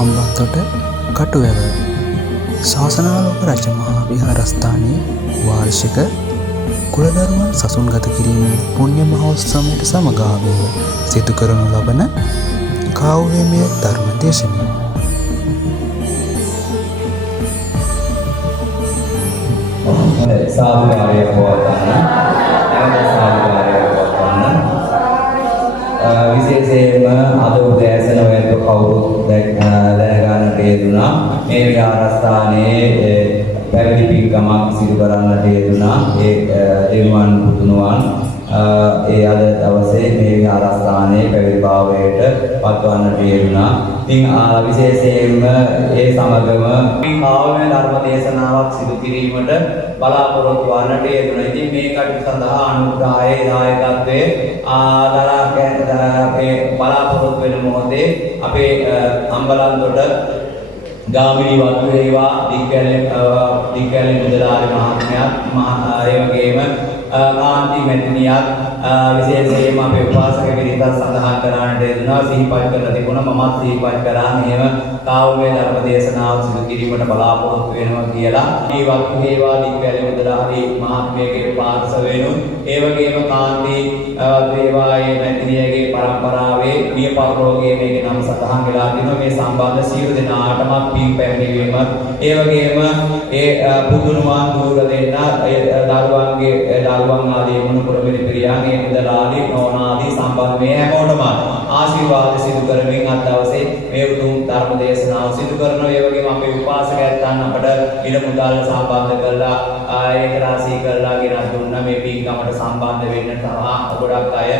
හම්බන්තොට කටුවැව ශාසනාලෝක රජ මහා විහාරස්ථානයේ වාර්ෂික කුලදරුවන් සසුන්ගත කිරීමේ පුණ්‍ය මහෝත්සවයට සමගාමීව සිදු කරනු ලබන කාව්‍යමය ධර්ම දේශනය. සාදුකාරය පවත්වන්න විශේෂයෙන්ම අද උදෑසන ඔයත් කවුරුත් දැනගන්නට යෙදුණා. මේ විහාරස්ථානයේ පැවිදි පින්කමක් සිදු කරන්නට යෙදුණා. ඒ දෙවියන් පුතුණුවන් ඒ අද දවසේ මේ විහාරස්ථානයේ පැවිදි භාවයට පත්වන්නට යෙදුණා. ඉතින් විශේෂයෙන්ම ඒ සමගම කාව්‍ය ධර්ම දේශනාවක් සිදු කිරීමට බලාපොරොත්තු වන්නට යෙදුණා. ඉතින් මේ කටයුතු සඳහා අනුග්‍රහයේ දායකත්වයේ අපේ බලාපොරොත්තු වෙන මොහොතේ අපේ අම්බලන්තොට ගාමිණී වත්වේවා දිග්ගැලේ මුදලාරි මහත්මයාත් ඒ වගේම කාන්ති මැතිණියත් විශේෂයෙන්ම අපේ උපාසක පිරිසත් සඳහන් කරන්නට යෙදුණා. සිහිපත් කරලා තිබුණා. මමත් සිහිපත් කරා මෙහෙම කාව්‍ය ධර්ම දේශනාවක් සිදු කිරීමට බලාපොරොත්තු වෙනවා කියලා. මේ වත්වේවා දිග්ගැලේ මුදලාරි මහත්මයාගේ පාර්ශවයෙන්ුත් ඒ වගේම කාන්ති වත්වේවා ඒ මැතිණියගේ පරම්පරාවේ මිය පරලෝකයේ මේකේ නම් සතහන් වෙලා තිනවා. මේ සම්බන්ධ සියලු දෙනාටම පින් පැමිණීමත් ඒ වගේම ඒ පුදුනුවන් දුර දෙන්න දරුවන්ගේ දරුවන් ආදී මොනුපුර පිරියාගේ මුදලාදී නෝනාදී සම්බන්ධ මේ හැමෝටම ආශිර්වාද සිදු කරමින් අද දවසේ මේ උතුම් ධර්ම දේශනාව සිදු කරනවා. ඒ වගේම අපේ උපාසකයන් අපට ඉල මුදල් සම්බන්ධ කරලා ඒක රාශී කරලා ගෙනත් දුන්නා. මේ පින්කමට සම්බන්ධ වෙන්න තරහ ගොඩක් අය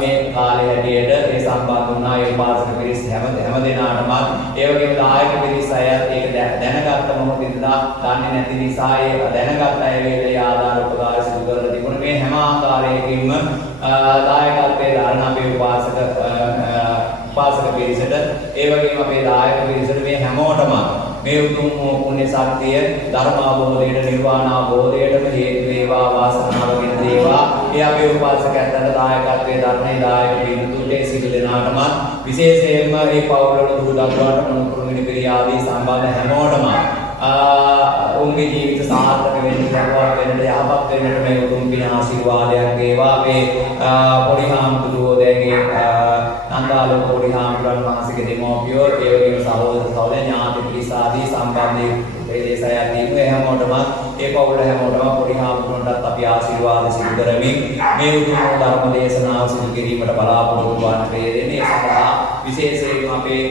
මේ කාලේ හැටියට ඒ සම්බන්ධ වුණා. ඒ උපාසක පිරිස් හැම දෙනාටම ඒ වගේම දායක පිරිස් අය ඒක දැනගත්ත මොහොත ඉඳලා දන්නේ නැති නිසා ඒ දැනගත් අය වේලේ ආදාර උපකාර සිදු කරලා තිබුණා. මේ හැම ආකාරයකින්ම දායකත්වයේ දාන අපේ උපාසක පිරිසට ඒ වගේම අපේ දායක පිරිසට මේ හැමෝටම මේ උතුම් පුණ්‍ය ශක්තිය ධර්ම අවබෝධයට නිර්වාණ අවබෝධයටම හේතු වේවා වාසනාව ගෙන දේවා. ඒ අපේ උපාසකයන්ට දායකත්වයේ ධර්මයේ දායක පිරිසුන්ට සිදු දෙනාටම විශේෂයෙන්ම මේ පවුලට දුර දරුවාට මොනුපුරුමිනි පිරියාදී සම්බන්ධ හැමෝටම උන්ගේ ජීවිත සාර්ථක වෙන්න දරුවා වෙන්න යහපත් වෙන්නට මේ උතුම් පින ආශිර්වාදයක් වේවා. අපේ පොඩි හාමුදුරුවෝ දැන්ගේ නන්දාලෝක පොඩි හාමුදුරන් වහන්සේගේ දෙමෝපියෝ ඒ වගේම සහෝදර සහෝදර ඥාති පිරිස ආදී සම්බන්ධයෙන් මේ දේශයක් දීමේ හැමෝටම ඒ පවුල හැමෝටම පොඩි හාමුදුරන්ටත් අපි ආශිර්වාද සිදු කරමින් මේ උතුම් ධර්ම දේශනාව සිදු කිරීමට බලාපොරොත්තු වන්නට යෙදෙන්නේ. ඒ සඳහා විශේෂයෙන්ම අපේ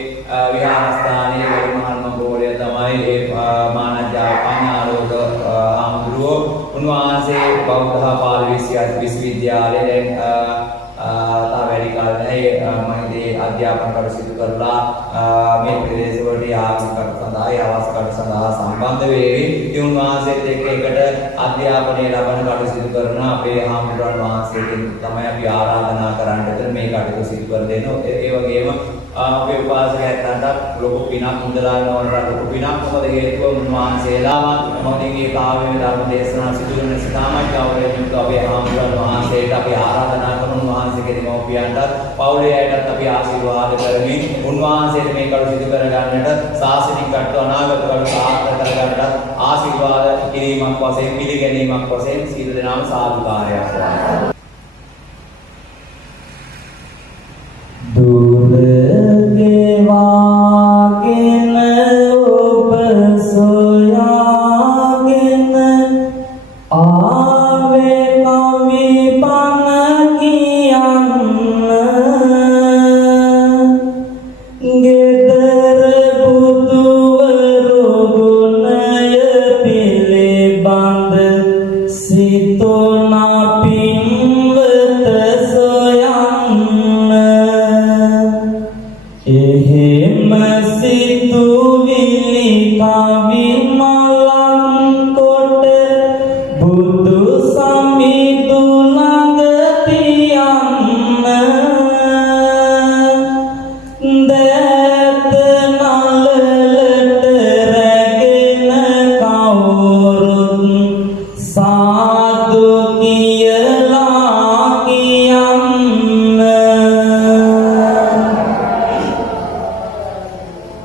විහාරස්ථානයේ වැඩමහල්ම ගෝලය තමයි ඒ මානජ්ජා පඤ්ඤාරෝධ හාමුදුරුවෝ. උන්වහන්සේ බෞද්ධ පාලි විශ්වවිද්‍යාලයේ වැඩි කාලේ මම අධ්‍යාපන කටයුතු කරලා මේ ප්‍රදේශවලට ආගමික සඳහා ආවාස කටයුතු සඳහා සම්බන්ධ වෙවි. ඉතින් උන්වහන්සේත් එකට අධ්‍යාපනය ලබන කටයුතු කරන අපේ හාමුදුරන් වහන්සේගෙන් තමයි අපි ආරාධනා කරන්නට මේ කටයුතු සිදු කර දෙනවා. ඒ වගේම අපේ උපාසකයන්ට ලොකු පිනක් මුදලාගෙන වලට ලොකු පිනක් මොකද හේතුව උන්වහන්සේලා මොහොතේ කාව්‍ය ධර්ම දේශනා සිදු කරන සිතාමයි ගෞරවයෙන් අපේ හාමුදුරන් වහන්සේට අපි ආරාධනා කරන උන්වහන්සේගේ දෙමව්පියන්ට පවුලේ අයටත් අපි ආශිර්වාද කරමින් උන්වහන්සේට මේ කටයුතු සිදු කර ගන්නට ශාසනික කටයුතු අනාගත කටයුතු සාර්ථක කර ගන්නට ආශිර්වාද කිරීමක් වශයෙන් පිළිගැනීමක් වශයෙන් සියලු දෙනාම සාදුකාරයක් වුණා.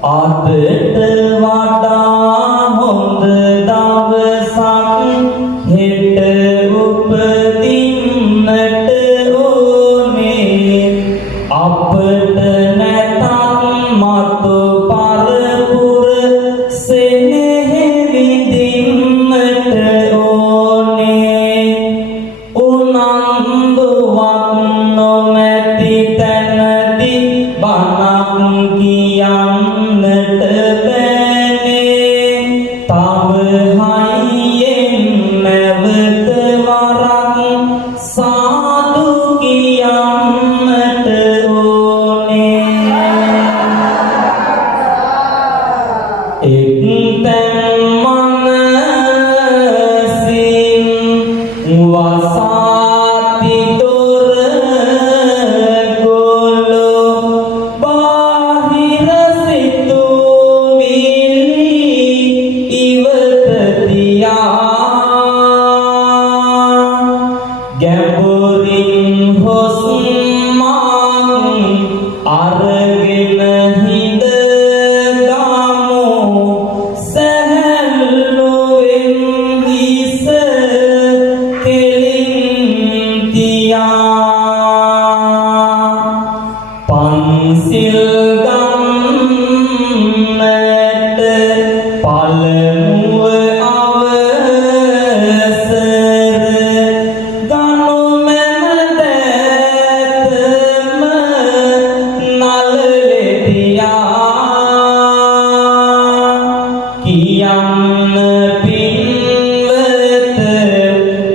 අදට වඩා හොඳ දවසක් හෙට උපදින්නට ඕනේ අපට නැතත් මතු පරපුර සෙනෙහෙ විඳින්නට ඕනේ උනන්දුවක් නොමැති තැනදී බණක් කියන්නට බෑනේ තව හයියෙන් නැවත වරක් සාදු කියන්නට ඕනේ එක්තැන් මනසින් වසාති දොර ගොලෝ බාහිර සිතුවිලි ඉවත තියා ගැඹුරින් හුස්මක් අරගෙන හිඳ ගමු සැහැල්ලුවෙන් හිස කෙලින් තියා පන්සිල් ගන්නට පළමුව අවසර ගනු මැන දැතම නලලෙතියා කියන්න පින්වත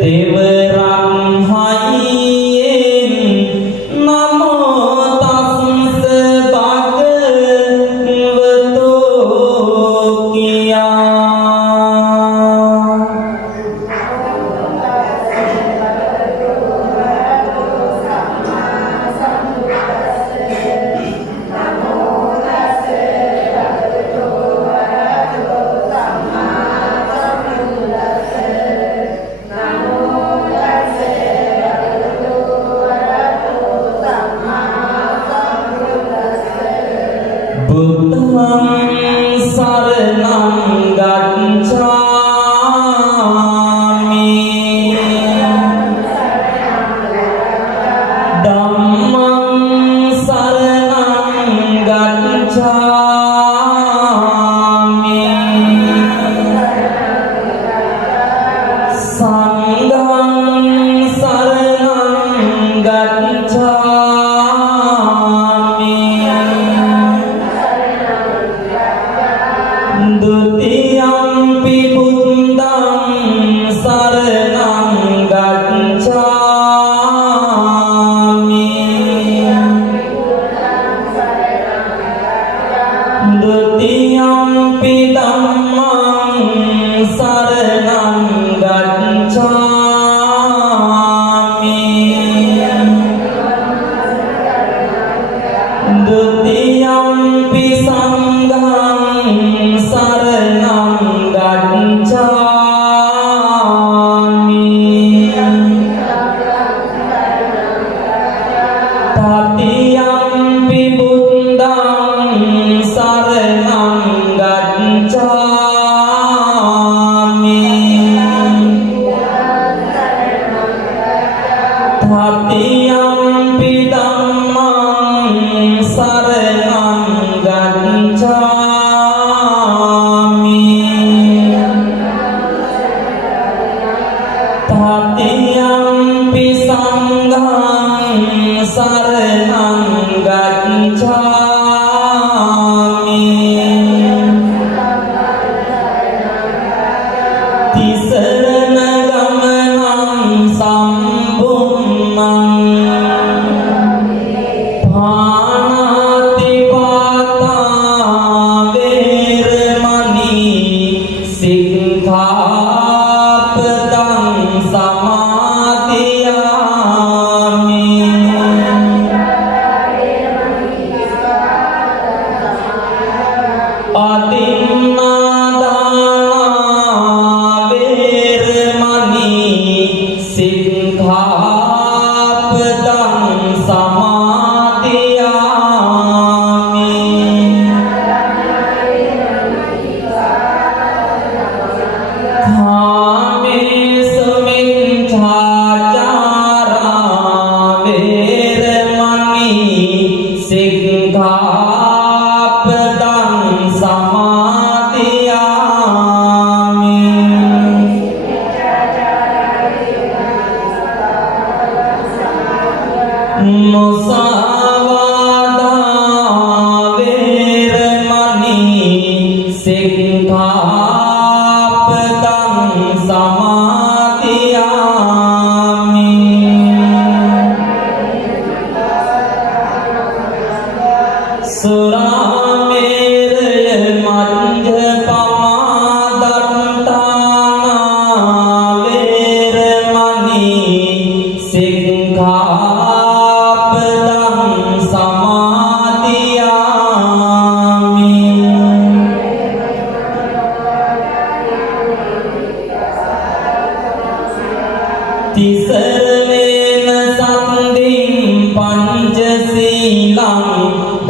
තෙවරක් හයියෙන් නමෝ තස්ස භගවතෝ කියා බුද්ධං සරණං ගච්ඡාමි ධම්මං සරණං ගච්ඡාමි සංඝං සරණං ගච්ඡාමි ဒုတိယံ පි බුද්ධං සරණං ගච්ඡාමි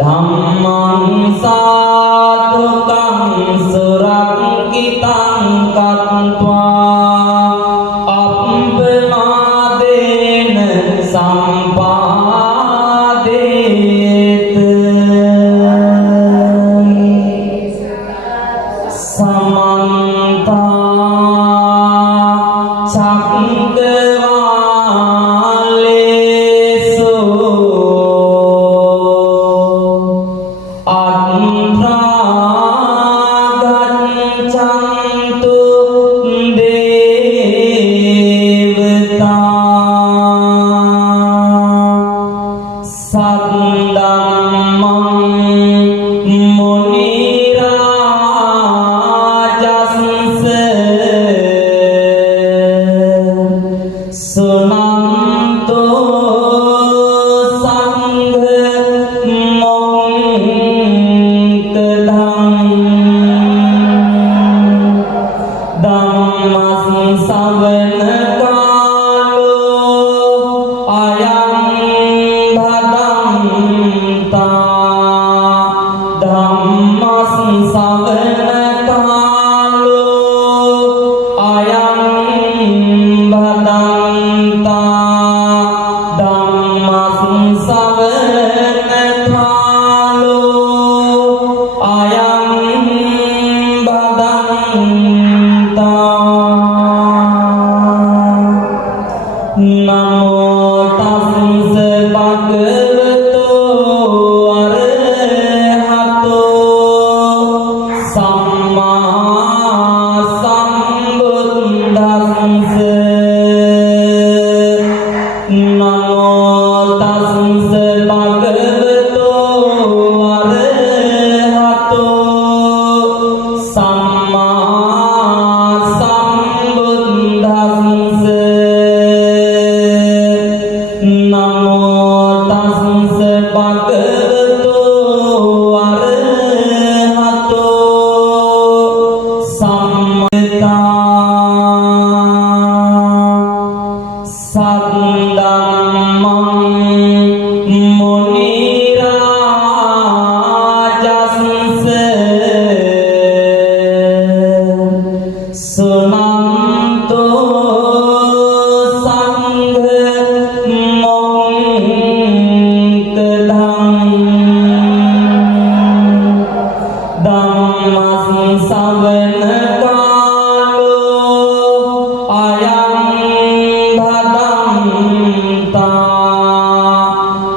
ධම්මං සාදුකං සුරක්ඛිතං කତ୍වා අප්පමාදේන සම්පාදේත සමන්ත චක්කවාලේසු අත්‍රාගච්ඡන්තු දේවතා සද්දම්මං මුනි රාජස්ස සුනන්තෝ සංඝ මොක්ඛදං ධම්මස් සවන කාලෝ අයං භදන්තා ධම්මස් සවන කාලෝ අයං භදන්තා ධම්මස් සවන කාලෝ අයං භදන්තා නමෝ තස්ස භගවතෝ අරහතෝ සම්මා සම්බුද්දස්ස නමෝ තස්ස භගවතෝ අරහතෝ සම්මා සම්බුද්දස්ස නමෝ තස්ස භගවතෝ අරහතෝ සම්මතා සද්දම්මං මුනි රාජස්ස සුනන්තෝ සංඝ මොක්ඛදං ධම්මස් සවන කාලෝ අයං භදන්තා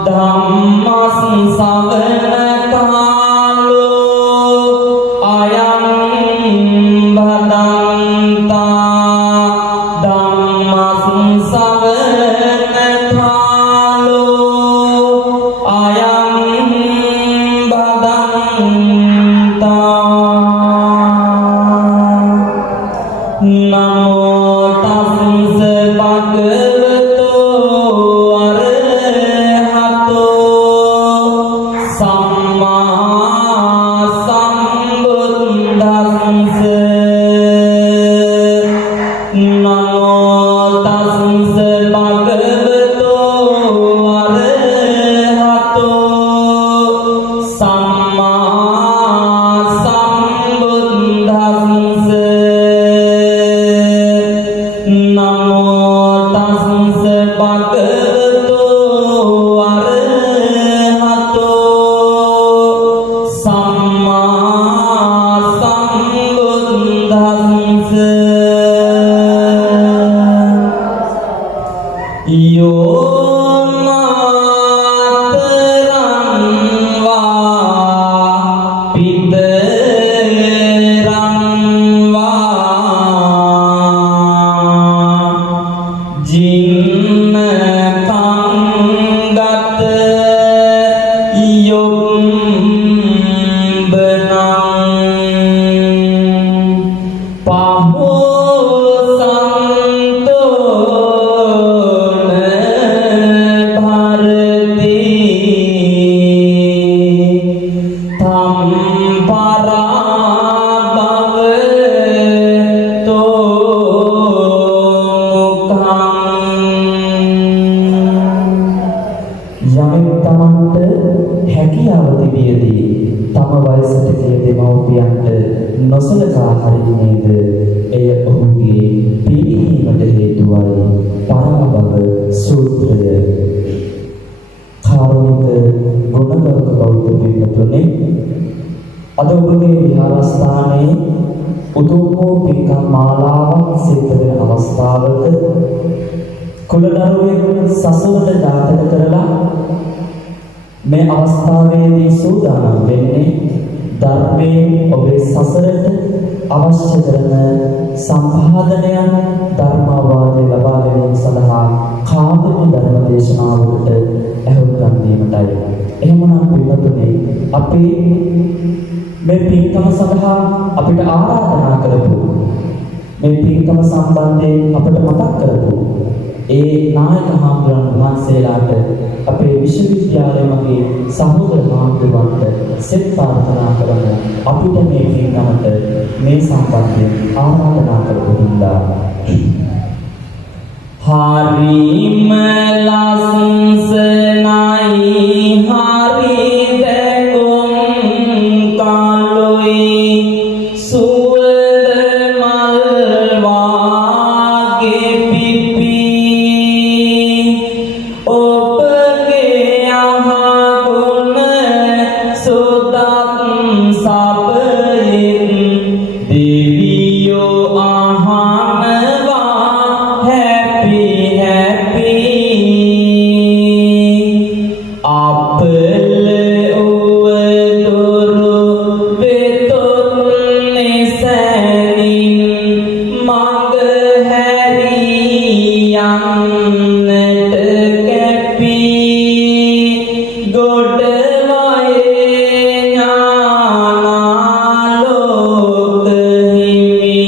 ධම්මස් සවන කාලෝ අයං භදන්තා ධම්මස් සවන කාලෝ අයං භදන්තා නමෝ තස්ස භගවතෝ අරහතෝ සම්මා සම්බුද්දස්ස නමෝ තස්ස භගවතෝ අරහතෝ සම්මා සම්බුද්දස්ස නමෝ තස්ස භගවතෝ අරහතෝ සම්මා සම්බුද්දස්ස යෝ මාතරං වා පිතරං වා ජින්න කංගත යොම්බනං පහෝ සන්තෝන භරති තම්පා දෙමාපියන්ට නොසලකා හරින්නේද එය ඔහුගේ පිළිගැනීමට හේතුවයි. පරමභව සූත්‍රය. කාරුණික ගුණගරුක බෞද්ධ පින්වතුනි, අද ඔබගේ විහාරස්ථානයේ උතුම් වූ පින්කම් මාලාවක් සිදු වෙන අවස්ථාවක කුලදරුවෙක් සසුනට ජාතක කරලා මේ අවස්ථාවේදී සූදානම් වෙන්නේ ධර්මයේ ඔබේ සසරට අවශ්‍ය කරන සම්පාදනයන් ධර්මාවාදය ලබා ගැනීම සඳහා කාර්ය ධර්ම දේශනාවකට ඇහුම්කන් දීමටයි. එහෙමනම් පින්වතුනි, අපි මේ පින්කම සඳහා අපිට ආරාධනා කරපු මේ පින්කම සම්බන්ධයෙන් අපිට මතක් කරපු ඒ නායක හාමුදුරන් වහන්සේලාට අපේ විශ්වවිද්‍යාලයේ සහෝදර හාමුදුරුවන්ට සෙත් ප්‍රාර්ථනා කරමු. අපිට මේ පින්කමට මේ සම්බන්ධයෙන් ආරාධනා කරපු හින්දා හරිම ලස්සනයි හරි දෙකොම් කාලොයි සුවඳ මල් වාගේ පිපි ඔබගේ අහගුණ සුදත් සපයෙන් දෙවියෝ අහනවා happy happy අපල උවදුරු වෙතොත් නිසැනින් මඟ හැරී යන්නට කැපි ගොඩවයේ ඥානාලෝක හිමි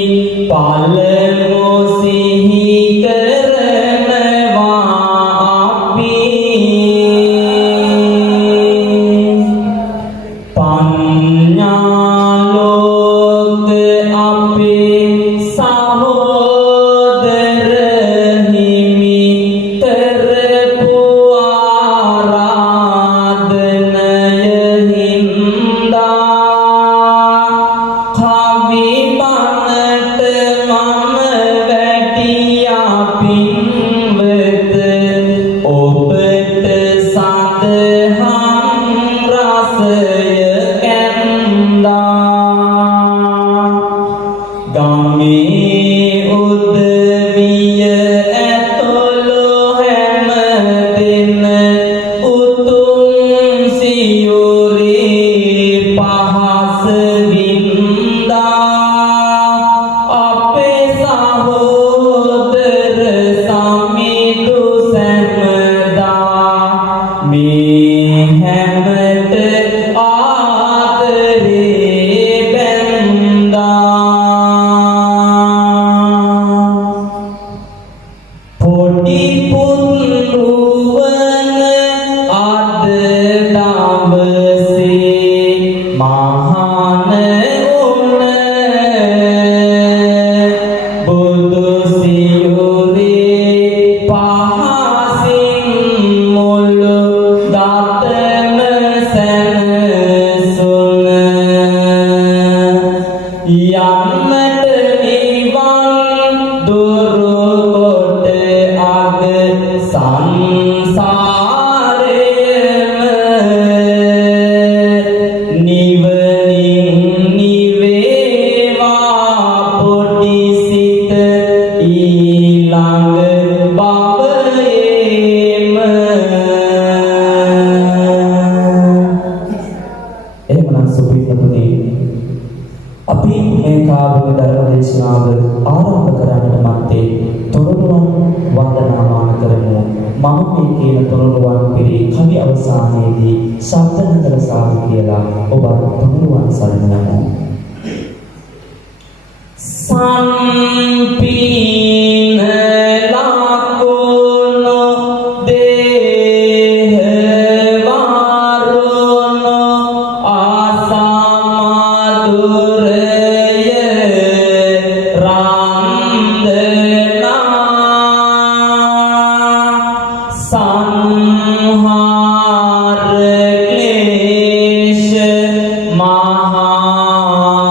පළමු සිහි කරනවා අපි පඤ්ඤාලෝක අපේ සහෝදර හිමි කරපු ආරාධනය හින්දා කවි බණට මම වැටියා පින්වත ඔබට සදහම් රසය කැන්දා ගමේ උදවිය ඇතොළු හැම දින උතුම් සියුරේ පහස වින්දා අපේ සහෝදර සමිඳු සැමදා මේ හැමට ආදරේ බැන්දා පොඩි පුතුරුවන අද දවසේ මහාන උන බුදු සියුරේ පහසින් මුළු දතම සැනසුන යන්නට නිවන් දුරු කොට අග සංසාරයම නිවනින් නිවේවා පොඩි සිත ඊළඟ භවයේම. එහෙමනම් සුපින්නතුනි, අපි මේ කාර්ය ධර්ම දේශනාව ආරම්භ කරන්නට මත්තේ තොරතුරුන් වන්දනාමාන කරමු. මම මේ කියන තොරතුරුන් පිරි කවි අවසානයේදී ශබ්ද නගර සාදු කියලා ඔබ තොරතුරුන් සරණමු. සම්පීන ලකුණු දේහ වාරුණු ආසමදුරය රන්දනා සංහාර ක්ලේශ මහා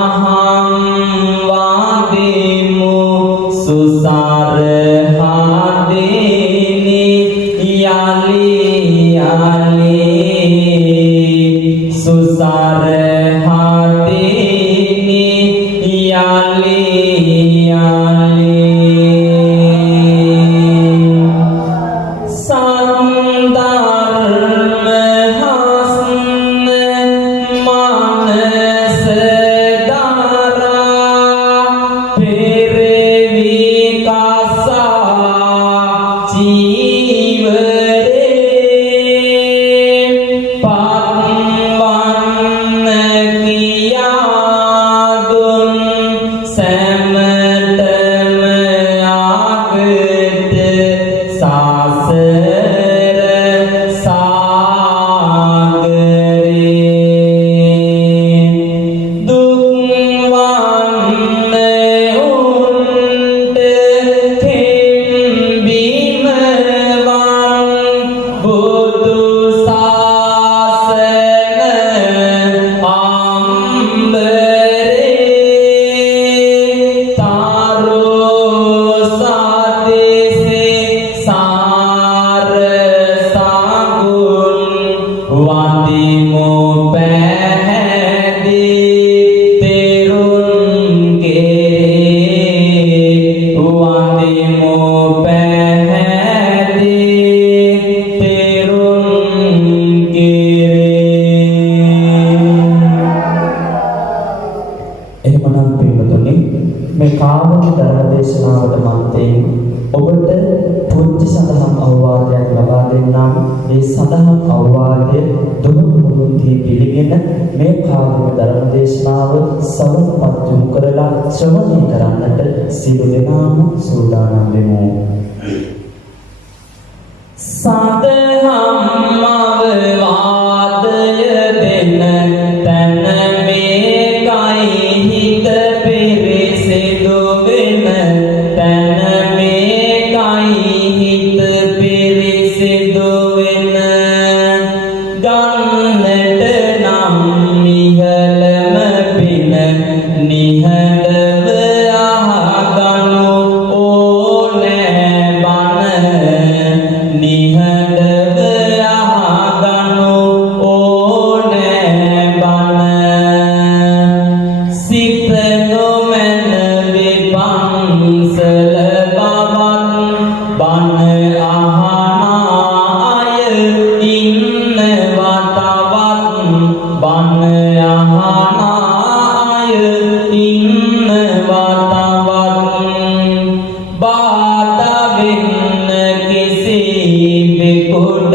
අහං වාදිමු සුසරහදීනි යලි යලි සුසරහදීනි යලි යලි සන්දර්ම හස්න මනස දරා පෙරවි කසා ජීවරේ පත්වන්න කියා දුන් සැමටම ආගත සාසර සාගරේ දුක් වන්න උන්ට කෙම්බිම වන් බුදු සාසන අම්බරේ තාරෝ සදෙසේ සාර සාගුන් වන්දිමු පැහැදී තෙරුන්ගේ වන්දිමු පැහැදී තෙරුන්ගේ. එහෙමනම් පින්වතුනි මේ කාමක ධර්ම දේශනාවට මන්තේ ඔබට පුංචි සඳහන් අවවාදයක් ලබා දෙන්නම්. මේ සඳහන් අවවාදය දුරුමුරුන්දී පිළිගෙන මේ කාමක ධර්ම දේශනාව සමපත් යොමු කරලා ශ්‍රවණය කරන්නට සියලු දෙනාම සූදානම් වෙමු. සදහම් අවවාදය දෙන තැන මේකයි හිත පිරිසිදු වෙන තැන මේකයි හිත පිරිසිදු වෙන ගන්නට නම් නිහලම පින නිහඬව අහගනු ඕනෑ බණ නිහඬව අහගනු ඕනෑ බණ සිත නොමැන විපංසල බවත් බණ අහනා අය ඉන්නවා තවත් බණ අහනා අය ඉන්නවා තවත් බාධා වෙන්න කිසිවෙකුටවත්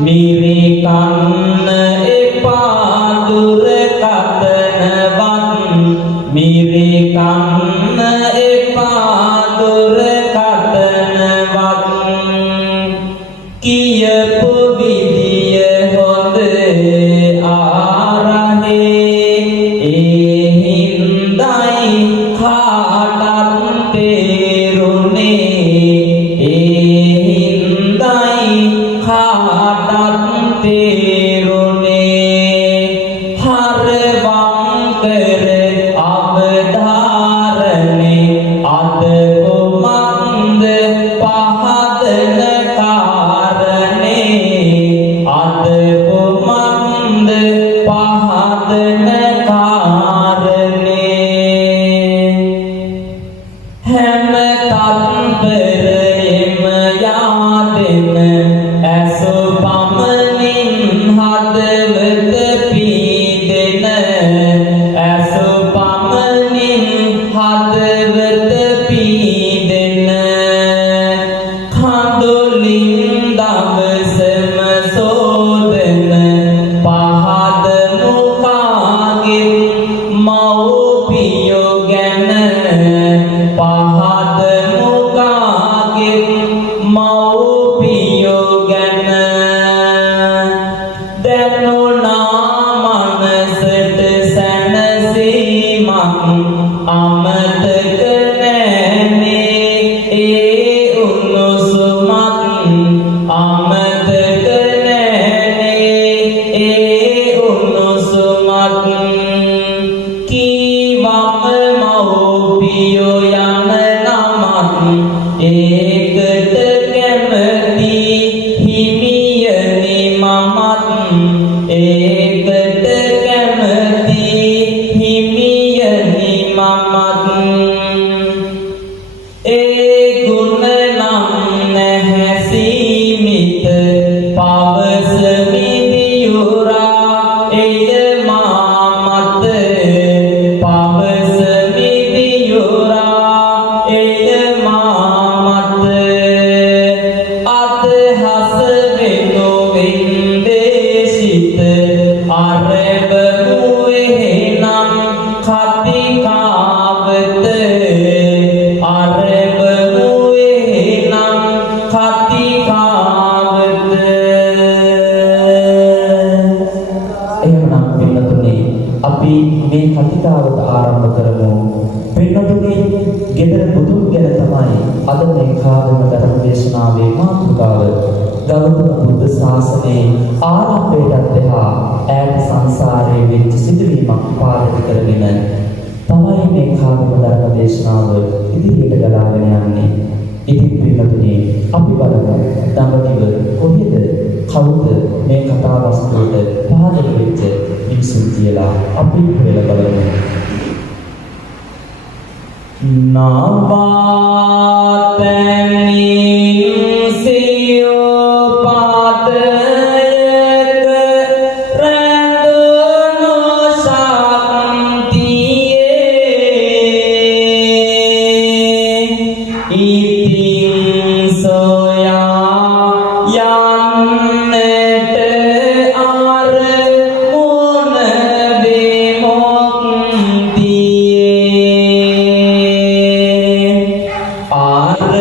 මිරි කන්න එපා දුරකථනවත් මිරි කන්න එපා දුරකථනවත් කියපු විදිය හොඳ ආරහේ ඒ හින්දයි කාටත් තේරුනේ ඒ හින්දයි කාටත් තේරුනේ හරවම් කර අවධාරණේ අද කොමන්ද පහදන කාරණේ අද කොමන්ද පහදන කාරණේ හැම තත්පරයෙම යාදෙන ඇසු පමණින් හදවත පීදෙන ඇසු පමණින් හදවත පීදෙන කඳුලින් දවසම සෝදන පහද මුකාගේ මව්පියෝ ගැන පහද මුකාගේ මව්පියෝ ගැන දැනුණා මනසට සැනසීමක් අමතක නෑනේ ඒ උණුසුමක් අමතක නෑනේ ඒ උණුසුමක් මව්පියෝ යන නමත් ඒකට කැමති හිමියනි මමත් ඒකට කැමති හිමියනි මමත් ඒ ගුණ නම් නැහැ සීමිත පවසමි දියුරා එය මාමත පවසමි දියුරා එය මාමත අදහස වෙනු වින්දේශිත අරබු එහෙනම් කතිකාවත අරබු එහෙනම් කතිකාවත එහෙමනම් පින්නතුනේ අපි මේ කතිකාවත ආරම්භ කරමු. පින්නතුනේ ගෙදර බුදුන් ගැන තමයි අද මේ කාලෙම ධර්ම දේශනාවේ මාතෘකාව. ගෞතම බුද්ධ ශාසනයේ ආරම්භයටත් එහා ඈත සංසාරයේ වෙච්ච සිදුවීමක් පාදක කරගෙන තමයි මේ කාලෙම ධර්ම දේශනාව ඉදිරියට ගලාගෙන යන්නේ. ඉතින් පින්නතුනේ අපි බලමු දඹදිව කොහෙද කවුද මේ කතා වස්තුවට පාදක වෙච්ච මිනිසුන් කියලා අපි හොයලා බලමු. නාවාතනින් සියෝ පාදයක රැඳුණු ශක්තියේ ඉතින් සොයා යන්නට අර මොන විමුක්තියේ අර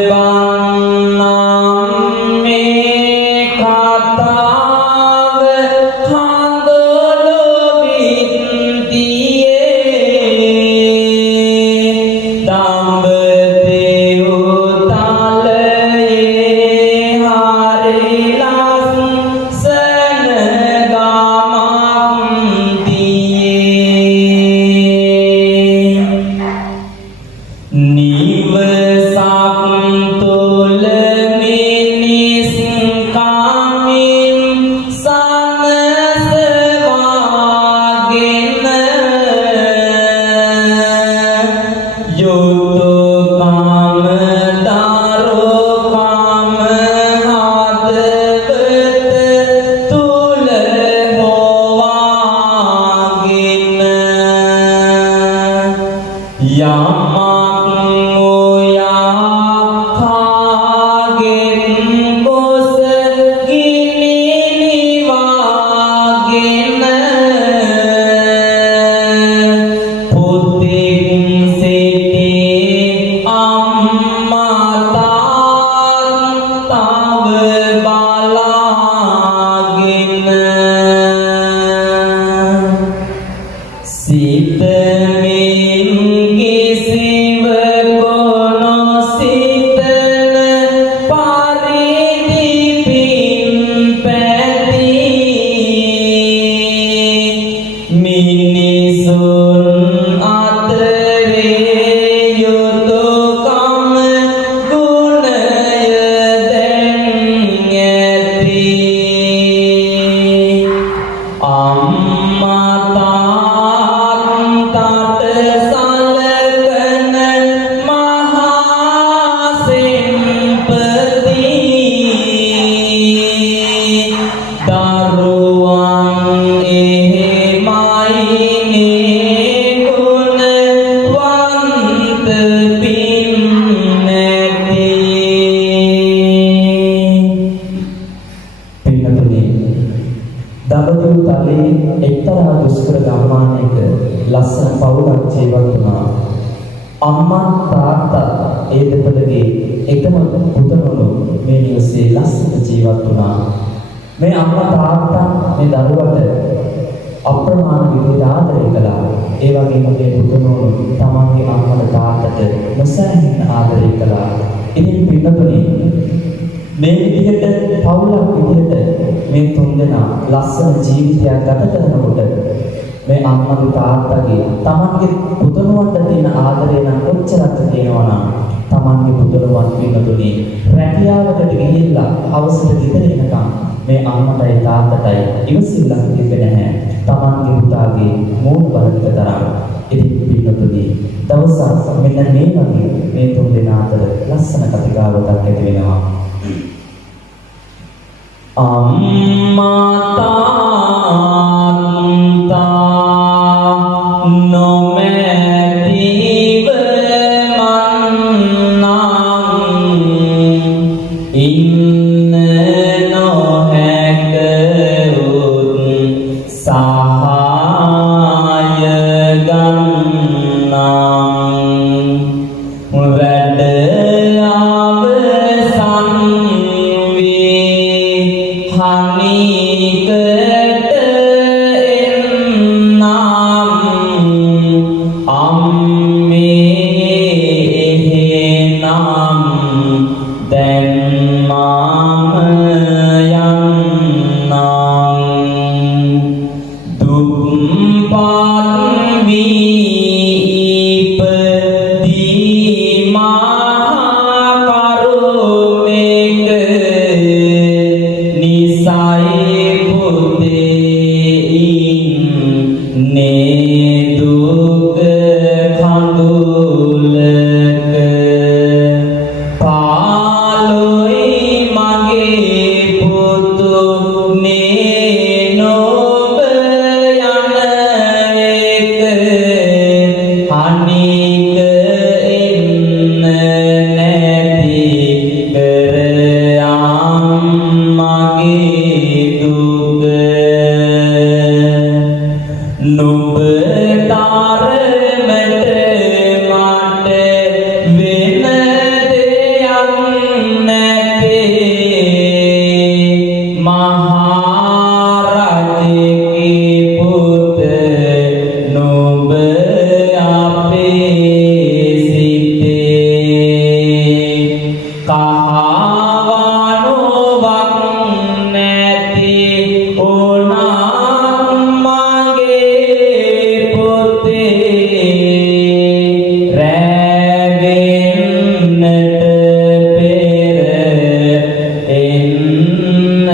බන්නම් මේ කතාව හඳුලවිත්තියේ දඹදෙව් තලයේ හරි ලස්සන ගමක් තියේ නිවසක් තුල මිනිස් කමින් සනසවාගෙන යුතුයකම දරුකම හදවත තුල හොවාගෙන යමක් ඔයා කාගෙන් ගොස් ගිනි නිවාගෙන පුතෙක් සිටි අම්මා තාත්තව බලාගෙන සිතමින් කිසිවකු නොසිතන පරිදි පින් පැති මිනිසුන් අතරේ යුතුයකම ගුණය දැන් ඇති අම්මා තාත්තට සලකන මහා සෙන්පති දරුවන් එහෙමයි ගුණවන්ත පින් නැති පින්නතුනේ දඹදිව තලයේ එක්තරා දුෂ්කර ගම්මානයක ලස්සන පවුලක් ජීවත් වුණා. අම්මා තාත්තා ඒ දෙපළගේ එකම පුතණුණු මේ නිවසේ ලස්සන ජීවත් වුණා. මේ අම්මා තාත්තා මේ දරුවට අප්‍රමාණ විදිහට ආදරය කළා. ඒ වගේම මේ පුතණුණු තමන්ගේ අම්මට තාත්තට නොසැලෙන ආදරය කළා. ඉතින් පින්නතුනේ මේ විදිහට පවුලක් විදිහට මේ තුන්දෙනා ලස්සන ජීවිතයක් ගත කරනකොට මේ අම්මගේ තාත්තගේ තමන්ගේ පුතණුවන්ට තියෙන ආදරය නම් කොච්චරක්ද කියනවා නම් තමන්ගේ පුතණුවන් පින්නතුනේ රැකියාවකට ගිහිල්ලා හවසට ගෙදර එනකම් මේ අම්මටයි තාත්තටයි ඉවසිල්ලක් තිබෙන්නේ නැහැ. තමන්ගේ පුතාගේ මූණ බලක තරම්. ඉතින් පින්නතුනේ දවසක් මෙන්න මේ වගේ මේ තුන් දෙනා අතර ලස්සන කතිකාවතක් ඇති වෙනවා. අම්මා තාත්තා නොමැතිව මන්නම් ඉන්න නොහැක උත් සහාය ගන්නම් වැඩ අවසන් වී හනිකට එන්නම් අම්මේ එහෙනම් දැන් මම යන්නම් දුක්පත් වී ඉපදී මහා කරුමෙක නිසයි පුතේ ඉන්නේ දුක කඳුලක පාලොයි මගේ පුතු නේ නොබ යන එක හනික එන්න නැති කර අම්මගේ දුක නුඹ තරමට මට වෙන දෙයක් නැතේ මහා රජෙකි පුත නුඹ අපේ සිතේ කහවණුවක් නැති ඕනා මගේ පුතේ රැවෙන්නට පෙර එන්න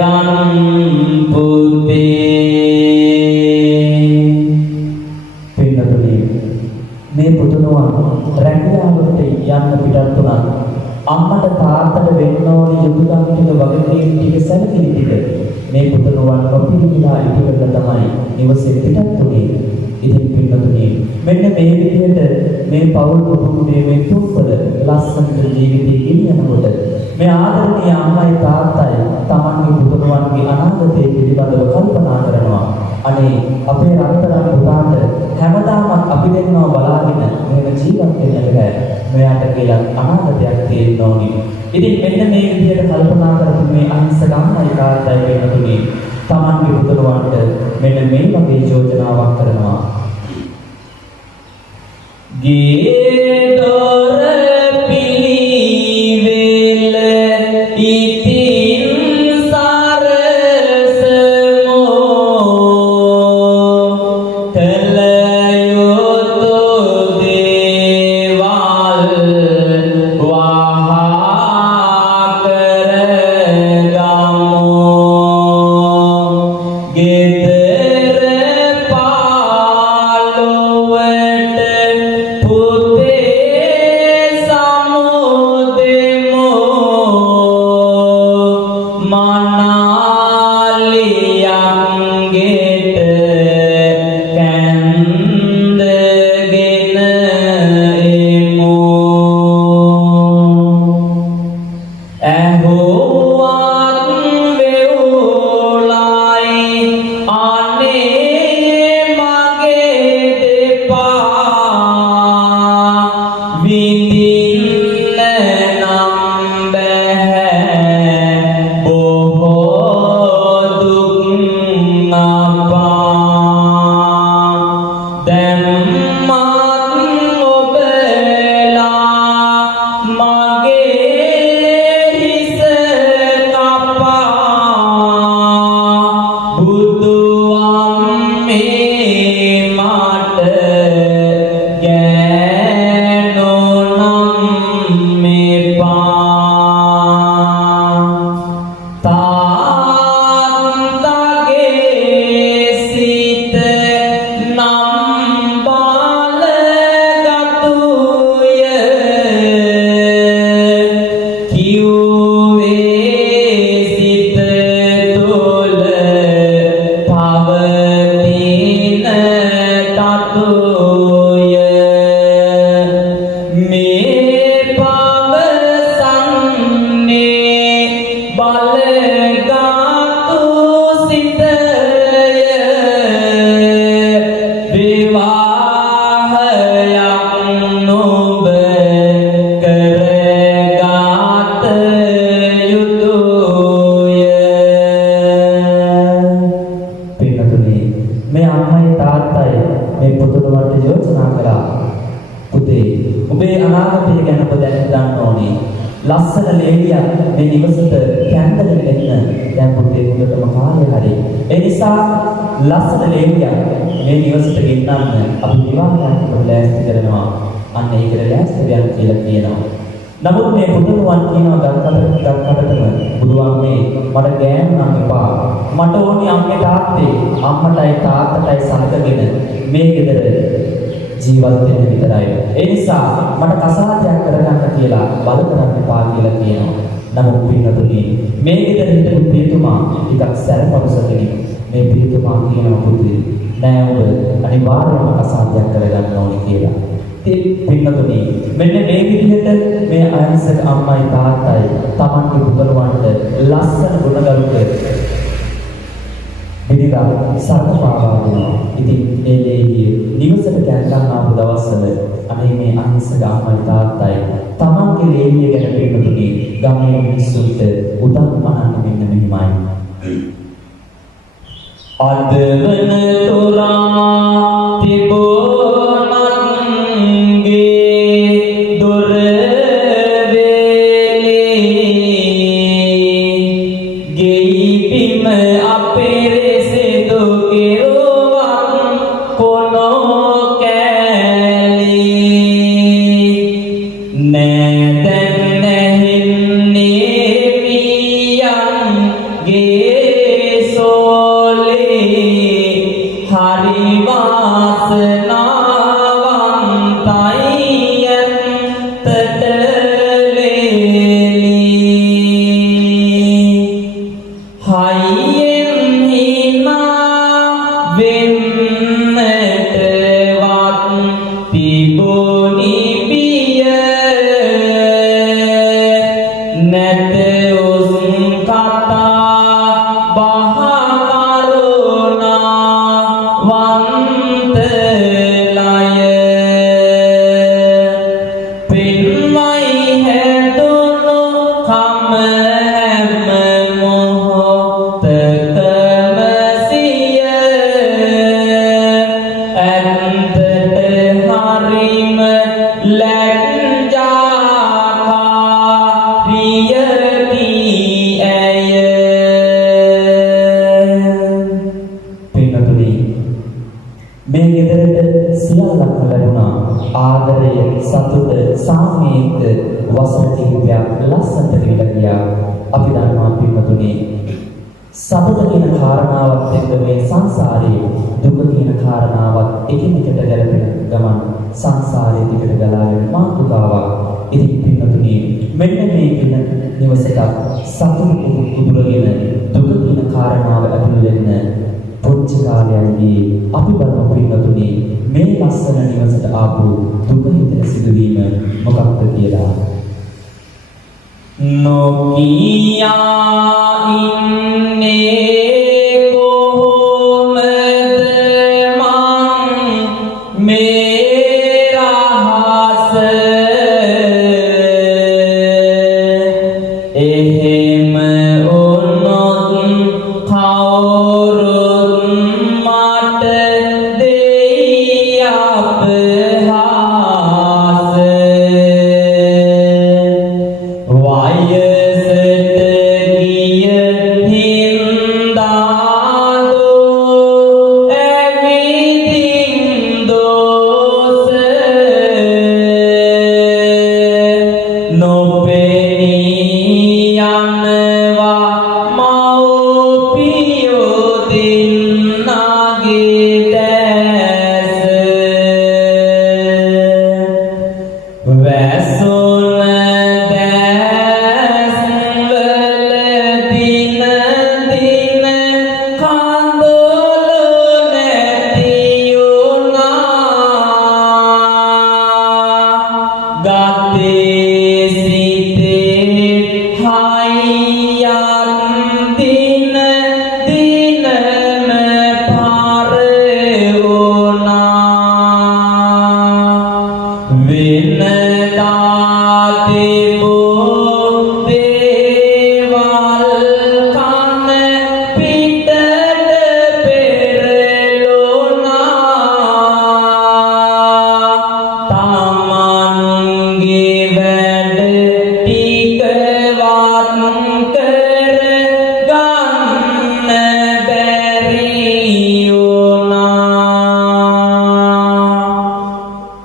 රන් පුතේ. පින්නතුනි මේ පුතුණුවන් රැකියාවකට යන්න පිටත් වුණා. අම්මට තාත්තට වෙන්න ඕනි යුතුයකම් ටික වගකීම් ටික සැලකිලි ටික මේ පුතුණුවන් නොපිළිගලා ඉතිරලා තමයි නිවසේ පිටත් වුනේ. ඉතින් පින්නතුනි මෙන්න මේ විදිහට මේ පෞල් කුටුම්බයේ මේ තුන්පද ලස්සනට ජීවිතේ ගෙනියනකොට මේ ආදරණීය අම්මයි තාත්තයි තමන්ගේ පුතුණුවන්ගේ අනාගතය පිළිබඳව කල්පනා කරනවා. අනේ අපේ රත්තරන් පුතාට හැමදාම අපි දෙන්නව බලාගෙන මෙහෙම ජීවත් වෙන්න බෑ. මෙයාට කියලා අනාගතයක් තියෙන්න ඕනි. ඉතින් මෙන්න මේ විදිහට කල්පනා කරපු මේ අහිංසක අම්මයි තාත්තයි වෙනතුනේ තමන්ගේ පුතුණුවන්ට මෙන්න මේ වගේ යෝජනාවක් කරනවා. ගේ දොර පිළිවෙල ඉතින් සරසමෝ කළ යුතු දේවල් වහා කරගමු. ගෙදර පාලොවට පුතේ තුනුරුවන්ට යෝජනා කළා. පුතේ, ඔබේ අනාගතය ගැන ඔබ දැන් හිතන්න ඕනේ. ලස්සන ලේඩියක් මේ නිවසට කැන්දගෙන එන්න දැන් පුතේ හොඳටම කාලය හරි. ඒ නිසා ලස්සන ලේඩියක් මේ නිවසට ගෙන්නන්න අපි විවාහයක් ලෑස්ති කරනවා. අන්න ඒකට ලෑස්ති වෙන්න කියලා කියනවා. නමුත් මේ බුදුනුවන් කියනවා ගත්කටම බුදුවන්නේ මට ගෑනු නම් එපා. මට ඕනි අම්මේ තාත්තේ අම්මටයි තාත්තටයි සමගගෙන මේ ගෙදර ජීවත් වෙන්න විතරයි. ඒ නිසා මට කසාදයක් කරගන්න කියලා බල කරන්න එපා කියලා කියනවා. නමුත් පින්වතුනි මේ ගෙදර හිටපු පියතුමා ටිකක් සැරපරුස කෙනෙක්. මේ පියතුමා කියනවා පුතේ නෑ ඔබ අනිවාර්යයෙන්ම කසාදයක් කරගන්න ඕනේ කියලා. පින්වතුනි මෙන්න මේ විදිහට මේ අයසක අම්මයි තාත්තයි Tamanගේ පුතණුවන්ට ලස්සන ගුණගරුක විදිහට සත්පාවා දෙනවා. ඉතින් ඒ ලේඩිය නිවසට කැන්කන් ආපු දවස්වල අනේ මේ අයසක අම්මයි තාත්තයි Tamanගේ ලේඩිය ගැන පින්වතුනි ගමේ මිනිස්සුන්ට උදව් මහන්න මෙන්න මෙහිමයි. අදවන තොරා තිබෝ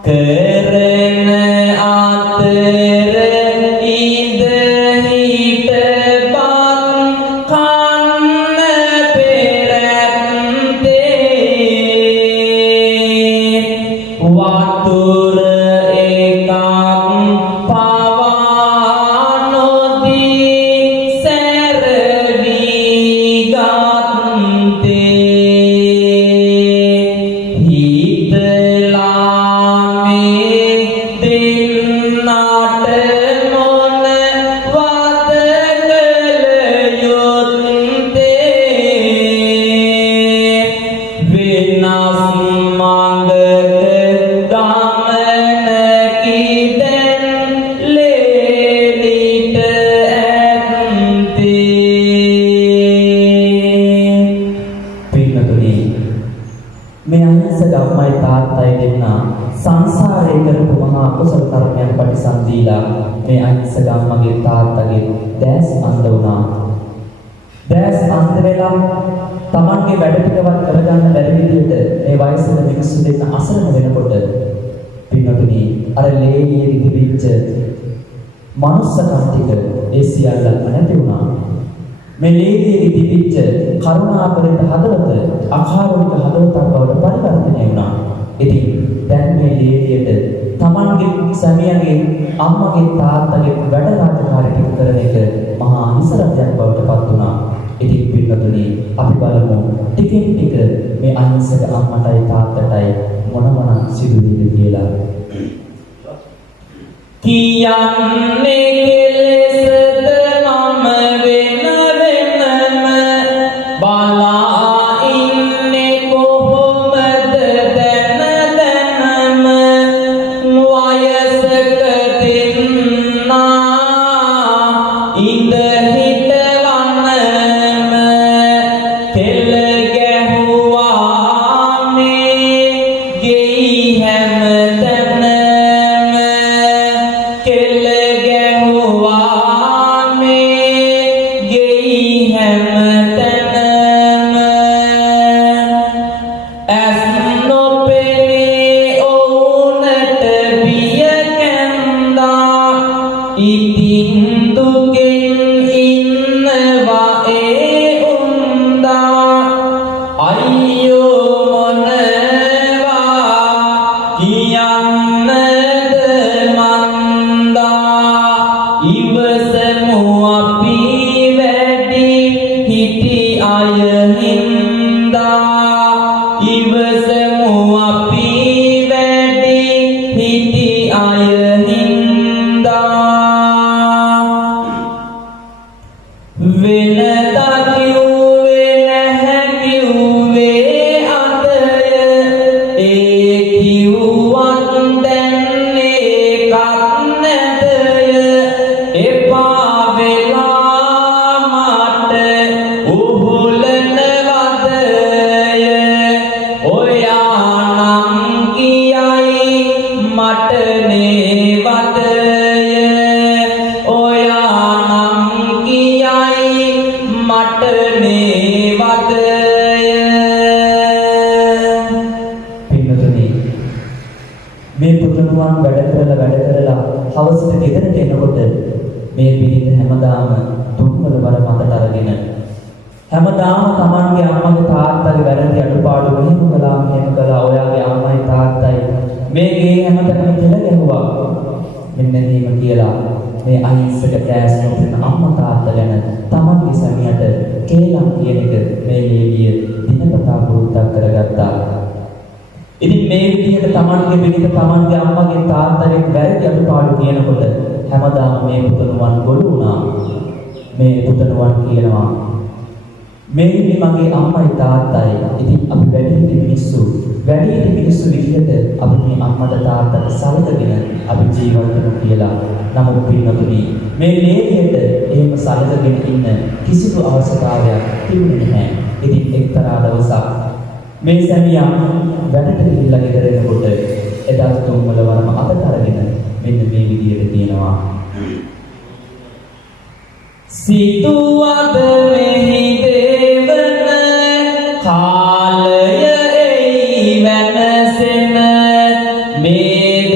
කරන අතර ඉඳ හිටපත් කන්න පෙරත්තේ වතුර එකක් පවා නොදී සැරවී ගත්තේ හිතලා මේ දෙන්නට මොන වද කළ යුත්තේ වෙනස් මඟක ගමනකි දැන් ලේලිට ඇත්තේ පින්නතුනි මේ අහිංසක අම්මයි තාත්තයි දෙන්න සංසාරේ කරපු මහා කුසල කර්මයන් පරිසම්දීලා මේ අහිංසක අම්මගේ තාත්තගේ දැස් අන්ධ වුණා. දැස් අන්ධ වෙලා තමන්ගේ වැඩ පිටවත් කරගන්න බැරි විදිහට මේ වයසක මිනිස්සු දෙන්න අසරණ වෙනකොට පින්නතුනි අර ලේලියේ තිබිච්ච මනුස්සකම් ටික ඒ සියල්ලක්ම නැති වුණා. මේ ලේලියේ තිබිච්ච කරුණාපරිත හදවත අකාරුණික හදවතක් බවට පරිවර්තනය වුණා. ඉතින් දැන් මේ ලේලියට තමන්ගේ සැමියාගේ අම්මගේ තාත්තගේ වැඩ රාජකාරී ටික කරන එක මහා අනිසරත්වයක් බවට පත් වුණා. ඉතින් පින්නතුනි අපි බලමු ටිකෙන් ටික මේ අහිංසක අම්මටයි තාත්තටයි මොනවනම් සිදු වෙන්නේ කියලා. කියන්නේ කෙලෙසද මම වෙන වෙනම බලා ඉන්නේ කොහොමද දැන දැනම වයසක දෙන්නා ඉඳ හිටවන්නම තෙල් ගැහුවා මේ ගෙයි හැම තැනම කෙල් ගැහුවා මේ ගෙයි හැම තැනම ඇස් නොපෙනේ ඔවුනට බිය කැන්දා ඉතින් දුකෙන් ඉන්නවා ඒ උන්දා අයියෝ මොනවා කියන්නද මන්දා ඉවසමු අපි වැඩි හිටි අය හින්දා ඉවසමු අපි වැඩි හිටි අය හින්දා වෙනදා කිව්වේ නැහැ කිව්වේ අදය ඒ කිව්වත් දැන් ඒකත් නැතය එපා වෙලා මට උහුලනවදය ඔයා නම් කියයි මට නේවදය ඔයා නම් කියයි මට නේවදය පින්නතුනි මේ පුතුණුවන් වැඩ කරලා හවසට ගෙදරට එනකොට මේ පිරිත හැමදාම දුක්වල වර මතට අරගෙන හැමදාම Tamanගේ අම්මගේ තාත්තගේ වැරදි අඩුපාඩු මෙහෙම කළා ඔයාගේ අම්මයි තාත්තයි මේ ගේ හැමතැනම කෙල ගැහුවා මෙන්න මේම කියලා මේ අහිංසක දැස් නොපෙන අම්මා තාත්තා ගැන Tamanගේ සැමියාට කේලම් කියන එක මේ ලේලිය දිනපතා පුරුද්දක් කරගත්තා. ඉතින් මේ විදිහට Tamanගේ පිළිත Tamanගේ අම්මගේ තාත්තගේ වැරදි අඩුපාඩු කියනකොට හැමදාම මේ පුතණුවන් ගොළු වුණා. මේ පුතණුවන් කියනවා මේ මගේ අම්මයි තාත්තයි. ඉතින් අපි වැඩිහිටි මිනිස්සු විදිහට අපි මේ අම්මට තාත්තට සලකගෙන අපි ජීවත් වෙමු කියලා. නමුත් පින්නතුනි මේ ලේලියට එහෙම සලකගෙන ඉන්න කිසිදු අවශ්‍යතාවයක් තිබුණේ නැහැ. ඉතින් එක්තරා දවසක් මේ සැමියා වැඩට ගිහිල්ලා ගෙදර එනකොට එදා තුන්වල වරම අතට අරගෙන මෙන්න මේ විදිහට කියනවා සිතුවද මෙහි දේවන කාලය එයි වෙනසෙන මේ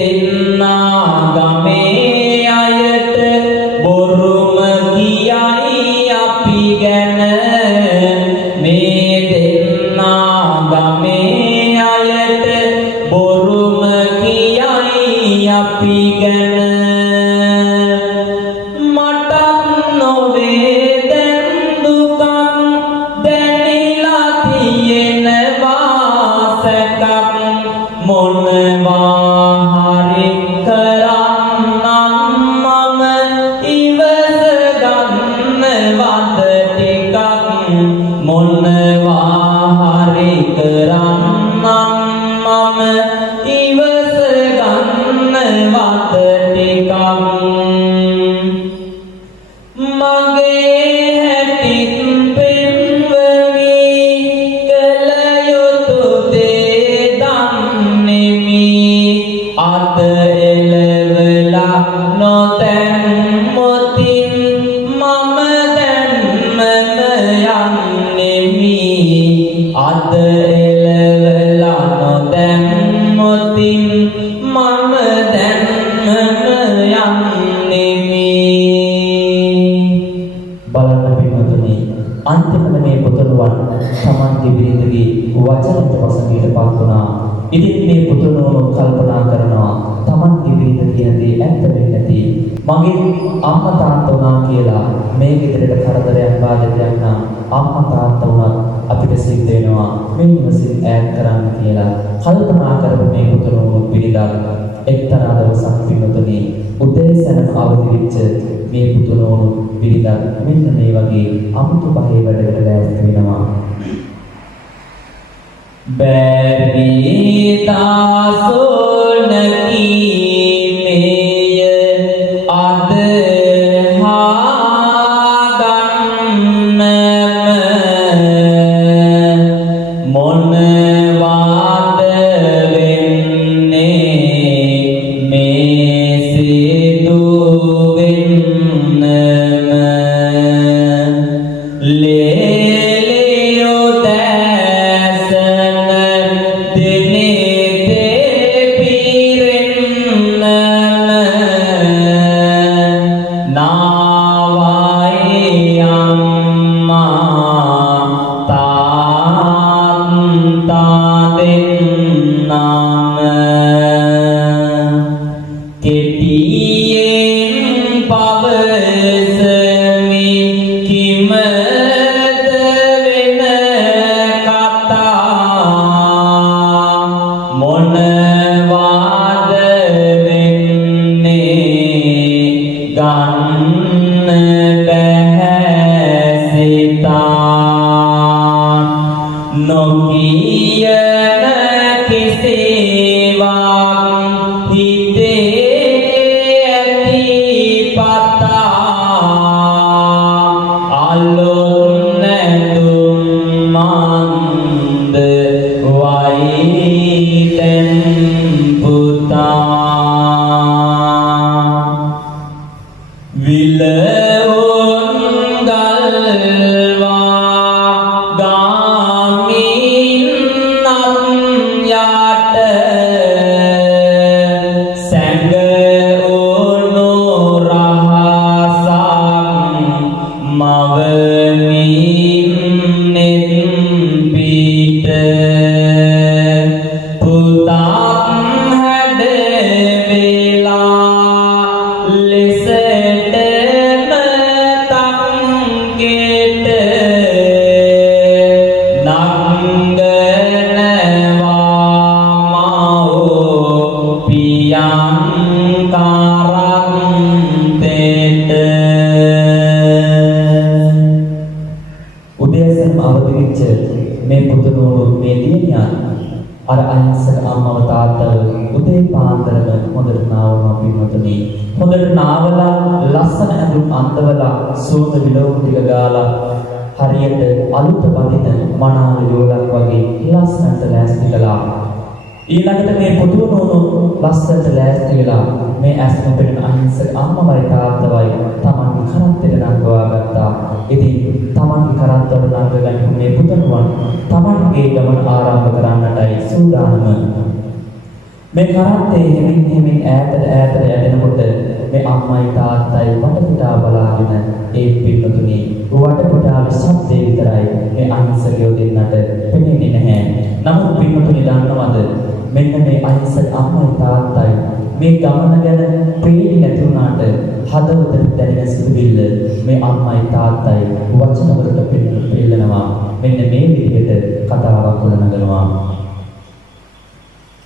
මේ ගමන ගැන ප්‍රේමී නැති වුණාට හදවතට දැනෙන සිතුවිල්ල මේ අම්මයි තාත්තයි වචන වලට පෙන්නනවා. මෙන්න මේ විදිහට කතාවක් ගොඩනගනවා.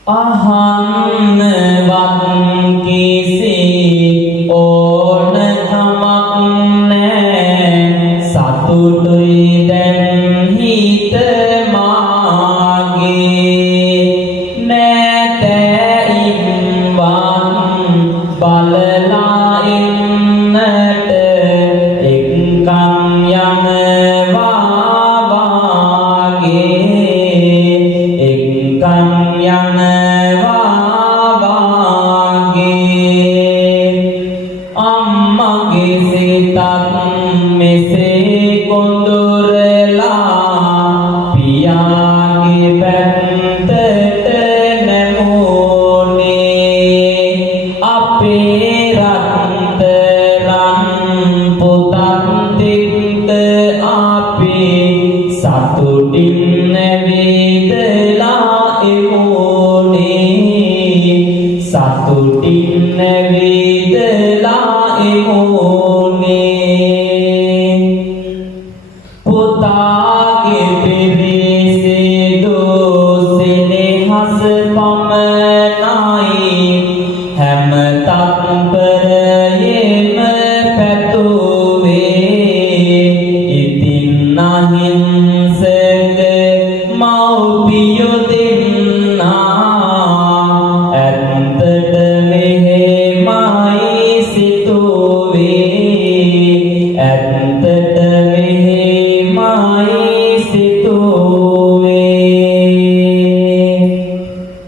අහන්නවත් කිසි ඕනකමක් නැහැ සතුටුයි දැන් හිත මාගේ නැතයින්වන් බලලා ඉන්නට එක්කම් යනවා වාගේ එක්කම් යනවා වාගේ අම්මගේ සිතත් මෙසේ කොඳුරලා පියාගේ පැත්තට නැමුණේ අපේ රත්තරන් පුතත් එක්ක අපි සතුටින් නැවිදලා එමුණේ සතුටින් නැවිදලා එමුණේ පුතාගේ පිරිසිදු සෙනෙහස පමණයි හැම තත්පරයෙම පැතුවේ ඉතින් අහිංසක මව්පියෝ දෙන්නා ඇත්තට මෙහෙමයි සිතුවේ ඇත්තට මෙහෙමයි සිතුවේ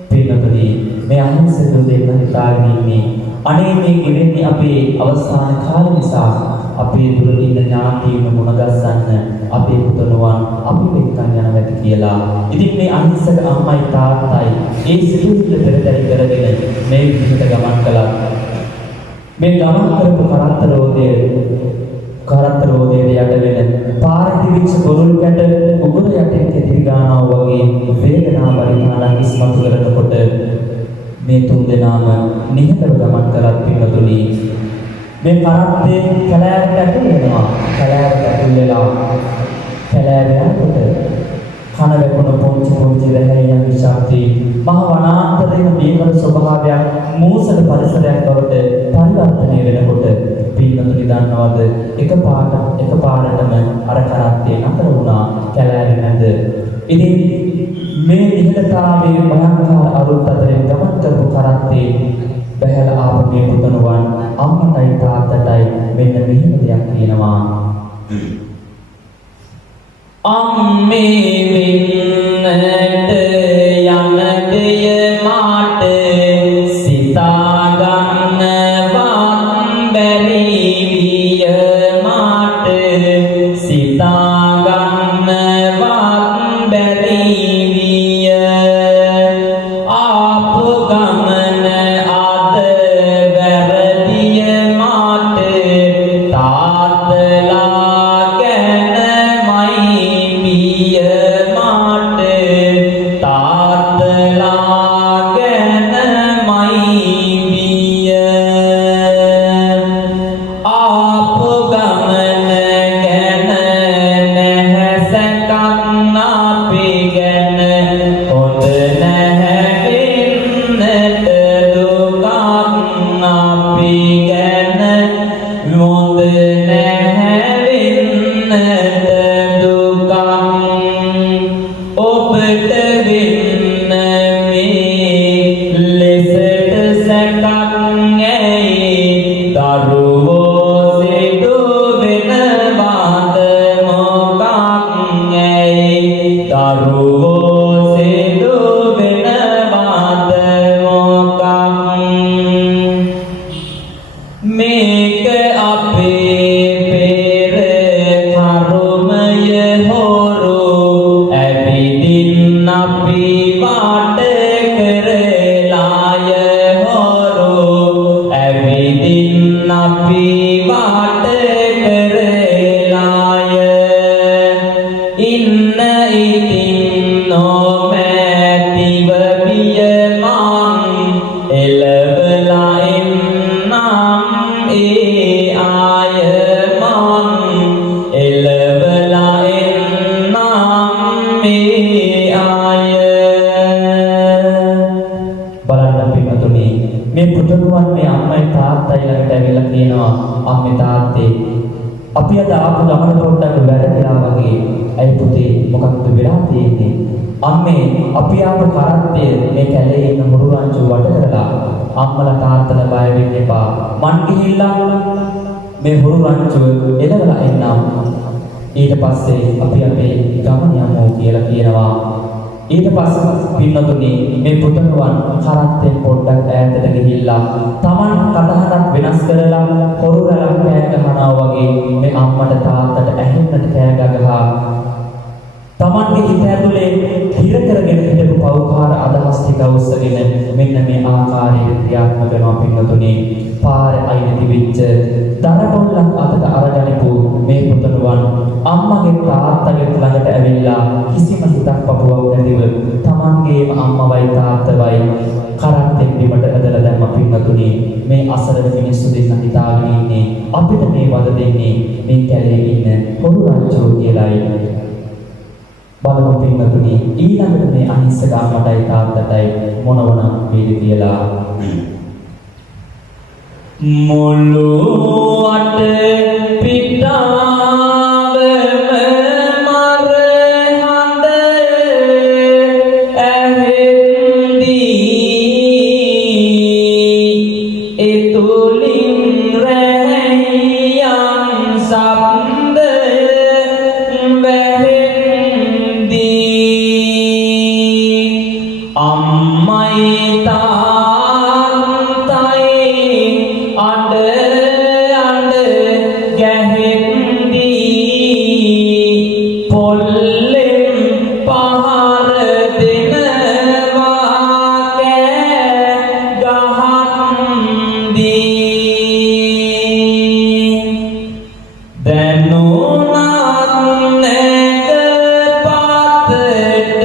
පින්නතුනි මේ අහිංසක දෙන්න හිතාගෙන ඉන්නේ අනේ මේ ගෙවෙන්නේ අපේ අවසාන කාල නිසා අපේ දුර ඉන්න ඥාතීන් මුණගස්සන්න අපේ පුතණුවන් අපි වෙන්කන් යනවා ඇති කියලා. ඉතින් මේ අහිංසක අම්මයි තාත්තයි ඒ සිතුවිල්ල පෙරදරි කරගෙන මේ විදිහට ගමන් කළා. මේ ගමන් කරපු කරත්තරෝදේ යට වෙන පාරේ තිබිච්ච බොරුල් කැට උගුර යටින් කෙටි ගන්නවා වගේ වේදනාව පරිණාමයන් ඉස්මතු කරනකොට මේ තුන් දෙනාම නිහඬව ගමන් කරත් පින්නතුනි මේ කරත්තේ කැලෑවට ඇතුල් වෙනවා. කැලෑවට ඇතුල් වෙලා කැලෑව යනකොට කන වැකුණු පොන්චි රැහැයන් විශාක්ති මහ වනාන්තරයේ බීමර ස්වභාවයක් මූසල පරිසරයක් බවට පරිවර්තනය වෙනකොට පින්නතුනි දන්නවද එකපාරටම අර කරත්තේ නතර වුණා කැලෑවේ නැද. ඉතින් මේ නිහඬතාවයේ භයංකර අරුත් අතරින් ගමන් කරපු කරත්තේ බහැලා ආපු මේ පුතණුවන් අම්මටයි තාත්තටයි මෙන්න මෙහෙම දෙයක් කියනවා. අම්මේ වෙන්නට යන දෙය මාට සිතා ගන්නවත් බැරි විය මාට සිතා ගන්නවත් බැරි විය ආපු ගමන අද වැරදිය මාට තාත්තලා ගැනමයි පිය මාට තාත්තලා ගැනමයි පිය ආපු ගමන ගැන නැහැ සැකක් අපේ ගැන හොඳ නැහැ වෙන්නට දුකක් අපේ ගැන හොඳ නැහැ වෙන්නට දුකක් ඔබට වෙන්න මේ ලෙසට සැකක් ඇයි දරුවෝ සිදු වෙනවාද මොකක් ඇයි දරුවෝ සිදු වෙනවාද මොකක් මේක අපේ පෙර කර්මය හොරු ඇවිදින් අපි වාට කරලාය හොරු එළවලා එන්නම් ඒ ආය මං එළවලා එන්නම් ඒ ආය. බලන්න පින්වතුනි, මේ පුතණුවන් මේ අම්මයි තාත්තයි ළඟට ඇවිල්ලා කියනවා, අම්මේ තාත්තේ අපි අද ආපු ගමන පොඩ්ඩක් වැරදිලා වගේ. ඇයි පුතේ මොකක්ද වෙලා තියෙන්නේ? අම්මේ අපි ආපු කරත්තය මේ කැලේ ඉන්න මුරුරංචු වට කරලා අම්මලා තාත්තලා බය වෙන්න එපා. මං ගිහිල්ලා මේ මුරුරංචුව එළවලා එන්නම්. ඊට පස්සේ අපි අපේ ගමන යමු කියලා කියනවා. ඊට පස්සේ පින්නතුනි මේ පුතණුවන් කරත්තෙන් පොඩ්ඩක් ඈතට ගිහිල්ලා Taman කතාහටත් වෙනස් කරලා කොරුරලක් කෑ ගහනවා වගේ මේ අම්මට තාත්තට ඇහෙන්නට කෑ ගහලා Tamanගේ හිත ඇතුලේ හිර කරගෙන හිටපු පෞකාර අදහස් ටික උස්සගෙන මෙන්න මේ ආකාරයට ක්‍රියාත්මක කරනවා පින්නතුනි. පාරේ අයින තිබිච්ච දරකොල්ලක් අතට අරගනිපු මේ පුතණුවන් අම්මගේ තාත්තගේ ළඟට ඇවිල්ලා කිසිම හිතක් පපුවක් නැතිව Tamanගේම අම්මවයි තාත්තවයි කරත්තෙන් බිමට ඇදලා දැම්ම පින්නතුනි. මේ අසරණ මිනිස්සු දෙන්න හිතාගෙන ඉන්නේ අපිට මේ වද දෙන්නේ මේ කැලේ ඉන්න කොරුරංචෝ කියලායි. බලමු පින්වතුනි, ඊළඟට මේ අහිංසක අම්මටයි තාත්තටයි මොනවනම් වේද කියලා. මුළු අට පිටාවම මර හඳ ඇහෙන්දී එතුලින් රැයන් සම්ද අම්මයි තාත්තයි අඬ අඬ ගැහෙද්දී පොල්ලෙන් පහර දෙනවා කෑ ගහද්දී දැනුණත් නැක පාතට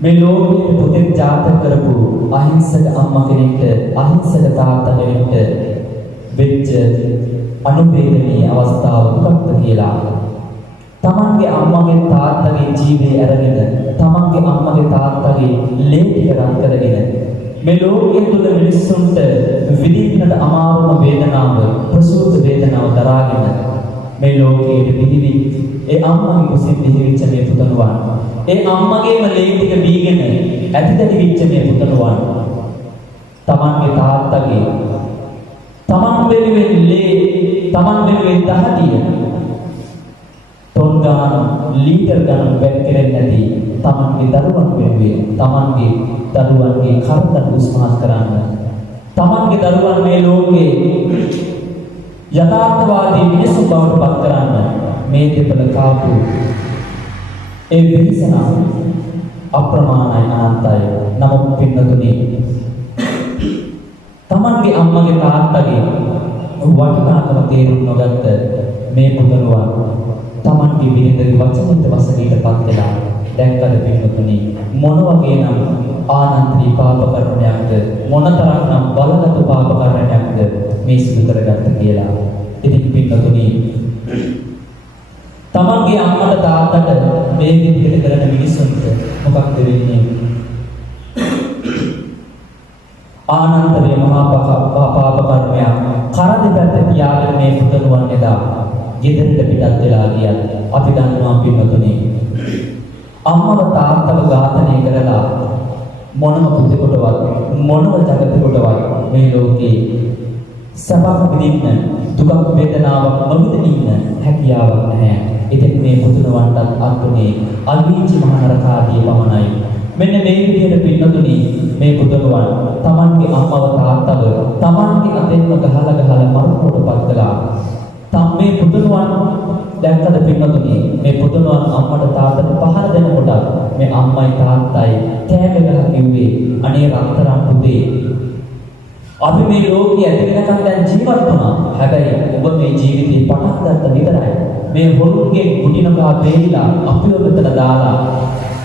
මේ ලෝකයේ පුතෙක් ජාතක කරපු අහිංසක අම්මා කෙනෙක්ට අහිංසක තාත්තා කෙනෙක්ට වෙච්ච අනුවේදනීය අවස්ථාව මොකක්ද කියලා තමන්ගේ අම්මගේ තාත්තගේ ජීවිතය අරගෙන තමන්ගේ අම්මගේ තාත්තගේ ලේ ටික රත් කරගෙන මේ ලෝකයේ තුල මිනිස්සුන්ට විඳින්නට අමාරුම වේදනාව ප්‍රසූත වේදනාව දරාගෙන මේ ලෝකයේ විඳිවි ඒ අම්මගේ කුසින් දිවිච්ච මේ පුතණුවන් ඒ අම්මගේම ලේ ටික බීගෙන ඇතිදැඩි විච්ච මේ පුතණුවන් තමන්ගේ තාත්තගේ තමන් වෙනුවෙන් ලේ තමන් වෙනුවෙන් දහදිය තොන් ගාන ලීටර් ගාන වැක් කරන්නේ නැති තමන්ගේ දරුවන් වෙනුවෙන් තමන්ගේ දරුවන්ගේ කර්තව්‍ය උස්මහත් කරන්න තමන්ගේ දරුවන් මේ ලෝකේ යථාර්ථවාදී මිනිසුන් බවට පත් කරන්න මේ දෙපළ කාපු ඒ විහිසනා අප්‍රමාණයි අනන්තයි නමුත් පින්නතුනි තමන්ගේ අම්මගේ තාත්තගේ වටිනාකම තේරුම් නොගත්ත මේ පුතණුවන් තමන්ගේ බිරිඳගේ වචනෙට වසඟයටපත් වෙලා දැක්කද පින්නතුනි මොන වගේ නම් ආනන්තරී පාප කර්මයක්ද මොනතරම් නම් බලගත් පාප කර්මයක්ද මේ සිදු කරගත්ත කියලා. ඉතින් පින්නතුනි තමන්ගේ අම්මට තාත්තට මේ විදිහට කරන මිනිස්සුන්ට මොකක්ද වෙන්නේ? ආනන්තරී මහා පාප කර්මයක් කරදෙපැත්ත තියාගෙන මේ පුතණුවන් එදා ගෙදරට පිටත් වෙලා ගියත් අපි දන්නවා පින්නතුනි අම්මව තාත්තව ඝාතනය කරලා මොනම පුතෙකුටවත් මොනම ජගතෙකුටවත් මේ ලෝකේ සබක් විඳින්න දුක් වේදනාවක් නොවිඳින්න හැකියාවක් නැහැ. ඉතින් මේ පුතණුවන්ටත් අත්ුනේ අල්වීචි මහනරකාදී පමණයි. මෙන්න මේ විදිහට පින්නතුනි මේ පුතණුවන් තමන්ගේ අම්මව තාත්තව තමන්ගේ අතෙන්ම ගහලා මරුණටපත් කළා. මේ පුතණුවන් දැක්කද පින්නතුනි මේ පුතණුවන් අම්මට තාත්තට පහර දෙනකොට මේ අම්මයි තාත්තයි කෑම ගහ කිව්වේ අනේ රත්තරන් පුතේ අපි මේ ලෝකයේ ඇති වෙනකන් දැන් ජීවත් වුණා. හැබැයි ඔබ මේ ජීවිතේ පටන් ගත්ත විතරයි. මේ හොරුන්ගේ කුටිනකා වේලිලා අපිව මෙතන දාලා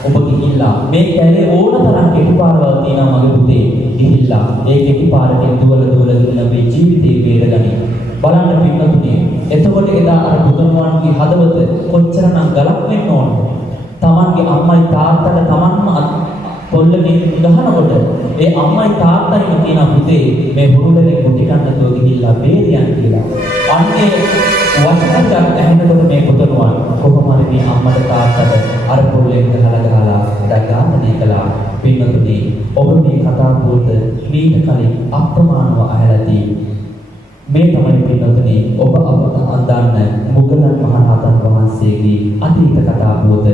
ඔබ ගිහිල්ලා මේ කැලේ ඕනතරම් කෙටි පාරවල් තියෙනවා මගේ පුතේ. ගිහිල්ලා ඒ කෙටි පාරකින් දුවලා ගිහින් අපේ ජීවිතේ බේරගනි. බලන්න පින්නතුනේ. එතකොට එදා අර බුදුන්වහන්සේගේ හදවත කොච්චරනම් ගලක් වෙන්න ඕනද? තමන්ගේ අම්මයි තාත්තට තමන්ම පොල්ලකින් ගහනකොට ඒ අම්මයි තාත්තයිම කියන පුතේ මේ බුරුලේ කුටි කන්නතෝ ගිහිල්ලා බේරියන් කියලා. අන්නේ වචනයක් ඇහෙනකොට මේ පුතණුවන් කොහොම හරි මේ අම්මට තාත්තට අර පොල්ලෙන් ගහලා දගාමනේ කළා. පින්නතුනේ ඔබ මේ කතා පොත මීට කලින් අප්‍රමාණව අහලාදී මේ තමයි පින්නතුනේ ඔබ අපට අඳන්න මුගලන් මහරහතන් වහන්සේගේ අතීත කතා පොත.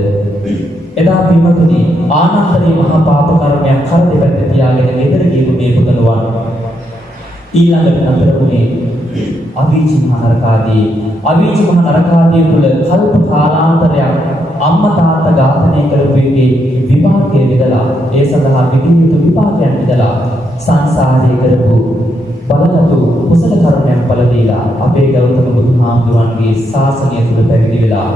එදා පින්නතුනේ ආනන්තරී මහා පාප කර්මයක් කර දෙපැත්ත තියාගෙන ගෙදර ගිහු මේ පුතණුවන් ඊළඟට නතරුනේ අවීචි මහ නරකාදී තුල කල්ප කාලාන්තරයක් අම්මා තාත්තා ඝාතනය කරපු එකේ විපාකයේ විදලා ඒ සඳහා විවිධ විපාකයන් විදලා සංසාරේ කරපු බලගතු කුසල කර්මයන් පළ දීලා අපේ ගෞතම බුදුහාමුදුරන්ගේ ශාසනය තුල පැවිදි වෙලා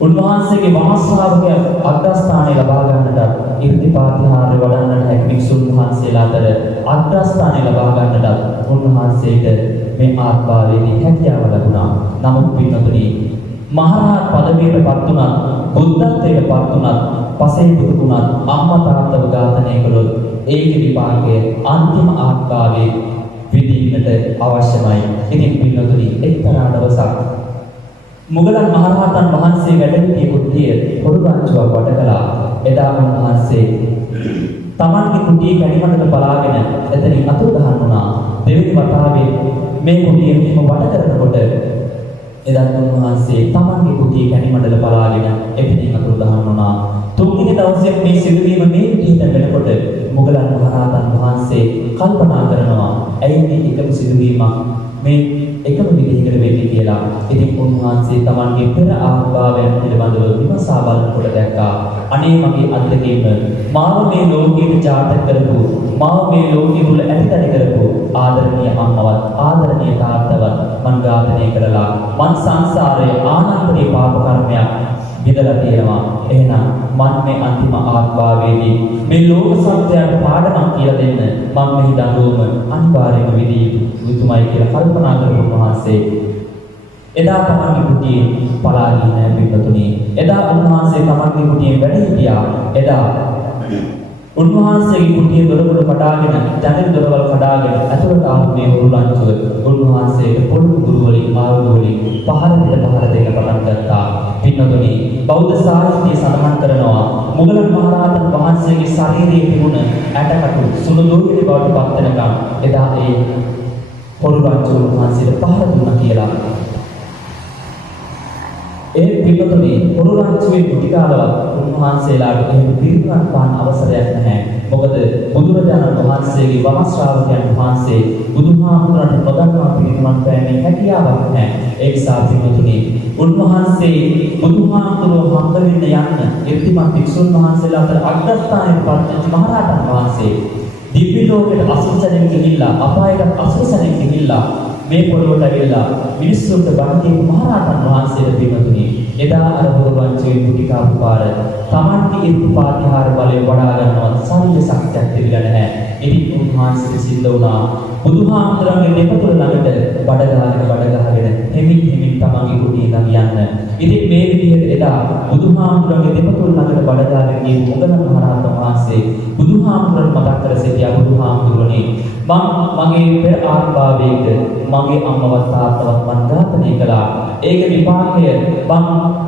උන්වහන්සේගේ මහා ශ්‍රාවකයන් අග්‍රස්ථානය ලබා ගන්නට ඉර්ධිපාතිහාරය වඩන්නට හැකි වික්ෂුන් වහන්සේලා අතර අග්‍රස්ථානය ලබා ගන්නට උන්වහන්සේට මේ ආත්මාවේදී හැකියාව ලැබුණා. නමුත් පින්නතුනි මහරහත් පදවියටපත් උනත් බුද්ධත්වයටපත් උනත් පසේ දුරුුණත් අම්මා තාත්තව ඝාතනය කළොත් ඒකේ විපාකය අන්තිම ආත්මාවේ විඳින්නට අවශ්‍යමයි. ඉතින් පින්නතුනි එක්තරා දවසක් මුගලන් මහරහතන් වහන්සේ වැඩ සිටි කුටිය පොඩු රංචුවක් වට කළා. එදා උන්වහන්සේ තමන්ගේ කුටියේ කැණිමඩල බලාගෙන එතනින් අතුරුදහන් වුණා. දෙවෙනි වතාවේ මේ කුටිය මෙහෙම වට කරනකොට එදා උන්වහන්සේ තමන්ගේ කුටියේ කැණිමඩල බලාගෙන එතනින් අතුරුදහන් වුණා. තුන්වෙනි දවසේ මේ සිදුවීම මේ විදිහට වෙනකොට මුගලන් මහරහතන් වහන්සේ කල්පනා කරනවා ඇයි මේ එකම සිදුවීමක් මේ එකම විදිහකට වෙන්නේ කියලා. ඉතින් උන්වහන්සේ තමන්ගේ පෙර ආත්මාවෙන් පිළිබඳව විමසා බලනකොට දැක්කා අනේ මගේ අත්දැකීම මාව මේ ලෝකෙට ජාතක කරපු මාව මේ ලෝකෙ තුල ඇතිතන කරපු ආදරණීය අම්මවත් ආදරණීය තාත්තවත් මං ඝාතනය කරලා මං සංසාරයේ ආනන්තරී පාප කර්මයක් විඳලා තියෙනවා. එහෙනම් මන් මේ අන්තිම ආත්මාවේදී මේ ලෝක සත්‍යයට පාඩමක් කියලා දෙන්න මම මෙහි දඬුවම අනිවාර්යයෙන්ම විදී යුතුමයි කියලා කල්පනා කරපු මහන්සේ එදා තමන්ගේ කුටියේ පලා ගියේ නැහැ පිටුතුනි. එදා උන්වහන්සේ තමන්ගේ කුටියේ වැඩ හිටියා. එදා උන්වහන්සේගේ කුටියේ දොරවල් කඩාගෙන ජනෙල් දොරවල් කඩාගෙන ඇතුළට ආපු මේ උරුලංචුව උන්වහන්සේට පොළු දුර වලින් ආයුධ වලින් පහර දෙන්න පටන් ගත්තා. පින්නතුනි බෞද්ධ සාහිත්‍යයේ සඳහන් කරනවා මුගලන් මහරහතන් වහන්සේගේ ශරීරයේ තිබුණ ඇටකටු සුළු දෝහිලි බවට පත් වෙනකම් එදා ඒ උරුලංචුව උන්වහන්සේට පහර දුන්නා කියලා. ඒ පිළිතුරේ උරුලංචුවේ කුටිකාලවත් උන්වහන්සේලාට එහෙම පිරිනිවන් පාන අවසරයක් නැහැ. මොකද බුදුරජාණන් වහන්සේගේ වම ශ්‍රාවකයන් වහන්සේ බුදුහාමුදුරන්ට නොදන්වා පිරිනිවන් පෑමේ හැකියාවක් නැහැ. ඒ නිසා පිළිතුරේ උන්වහන්සේ බුදුහාමුදුරුවෝ හම්බ වෙන්න යන්න ඉර්ධිමත් භික්ෂුන් වහන්සේලා අතර අග්‍රස්ථානයට පත් වෙච්ච මහරහතන් වහන්සේ දිව්‍ය ලෝකයට අසුසනෙන් ගිහිල්ලා අපායට අසුසනෙන් ගිහිල්ලා මේ පොළොවට ඇවිල්ලා මිනිස්සුන්ට බණ දීපු මහරහතන් වහන්සේලා පිළිතුරේ එදා අර බුදුරජාණන්ගේ කුටිකාපු පාර තමන්ගේ ඉර්ධිපාතිහාර බලය වඩා ගන්නවත් ශරීර ශක්තියක් තිබිලා නැහැ. ඉතින් උන්වහන්සේ සිද්ධ වුණා බුදුහාමුදුරන්ගේ දෙපතුල ළඟට බඩගහගෙන හිමින් තමන්ගේ කුටිය ළඟ යන්න. ඉතින් මේ විදිහට එදා බුදුහාමුදුරන්ගේ දෙපතුල ළඟට බඩගහගෙන ගිය මුගලන් මහරහතන් වහන්සේ බුදුහාමුදුරන් මතක් කර සිටියා බුදුහාමුදුරනේ මගේ පෙර ආත්මාවේක මගේ අම්මවත් තාත්තවත් මං ඝාතනය කළා. ඒක විපාකය මං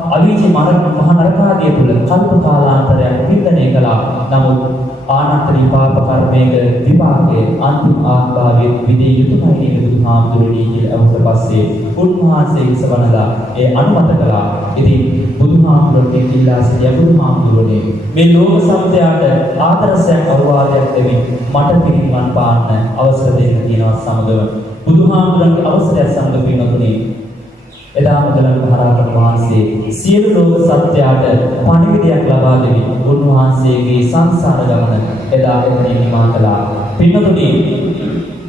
අවීචි මහ නරකාදිය තුල කල්ප කාලාන්තරයක් පිළිගන්නේ කළා. නමුත් ආනන්තරී පාප කර්මයක විපාකයේ අන්තිම ආත්මාවේ විදී යුතුයයි නේද බුදුහාමුදුරනේ කියලා අහුවට පස්සේ උන්වහන්සේ විසවනලා ඒ අනුමත කළා. ඉතින් බුදුහාමුදුරනේ කිල්ලා සිටිය බුදුහාමුදුරනේ මේ ලෝක සත්‍යයට ආදර්ශයක් අවවාදයක් දෙමින් මට පිරිනිවන් පාන්න අවසර දෙන්න කියනවා සමගම බුදුහාමුදුරන්ගේ අවසරය සමග පිරිනතුනේ එදා මුගලන් මහරහතන් වහන්සේ සියලු ලෝක සත්‍යයට පණිවිඩයක් ලබා දෙවි උන්වහන්සේගේ සංසාර ගමන එදා එතනින් නිමා කළා. පින්නතුනි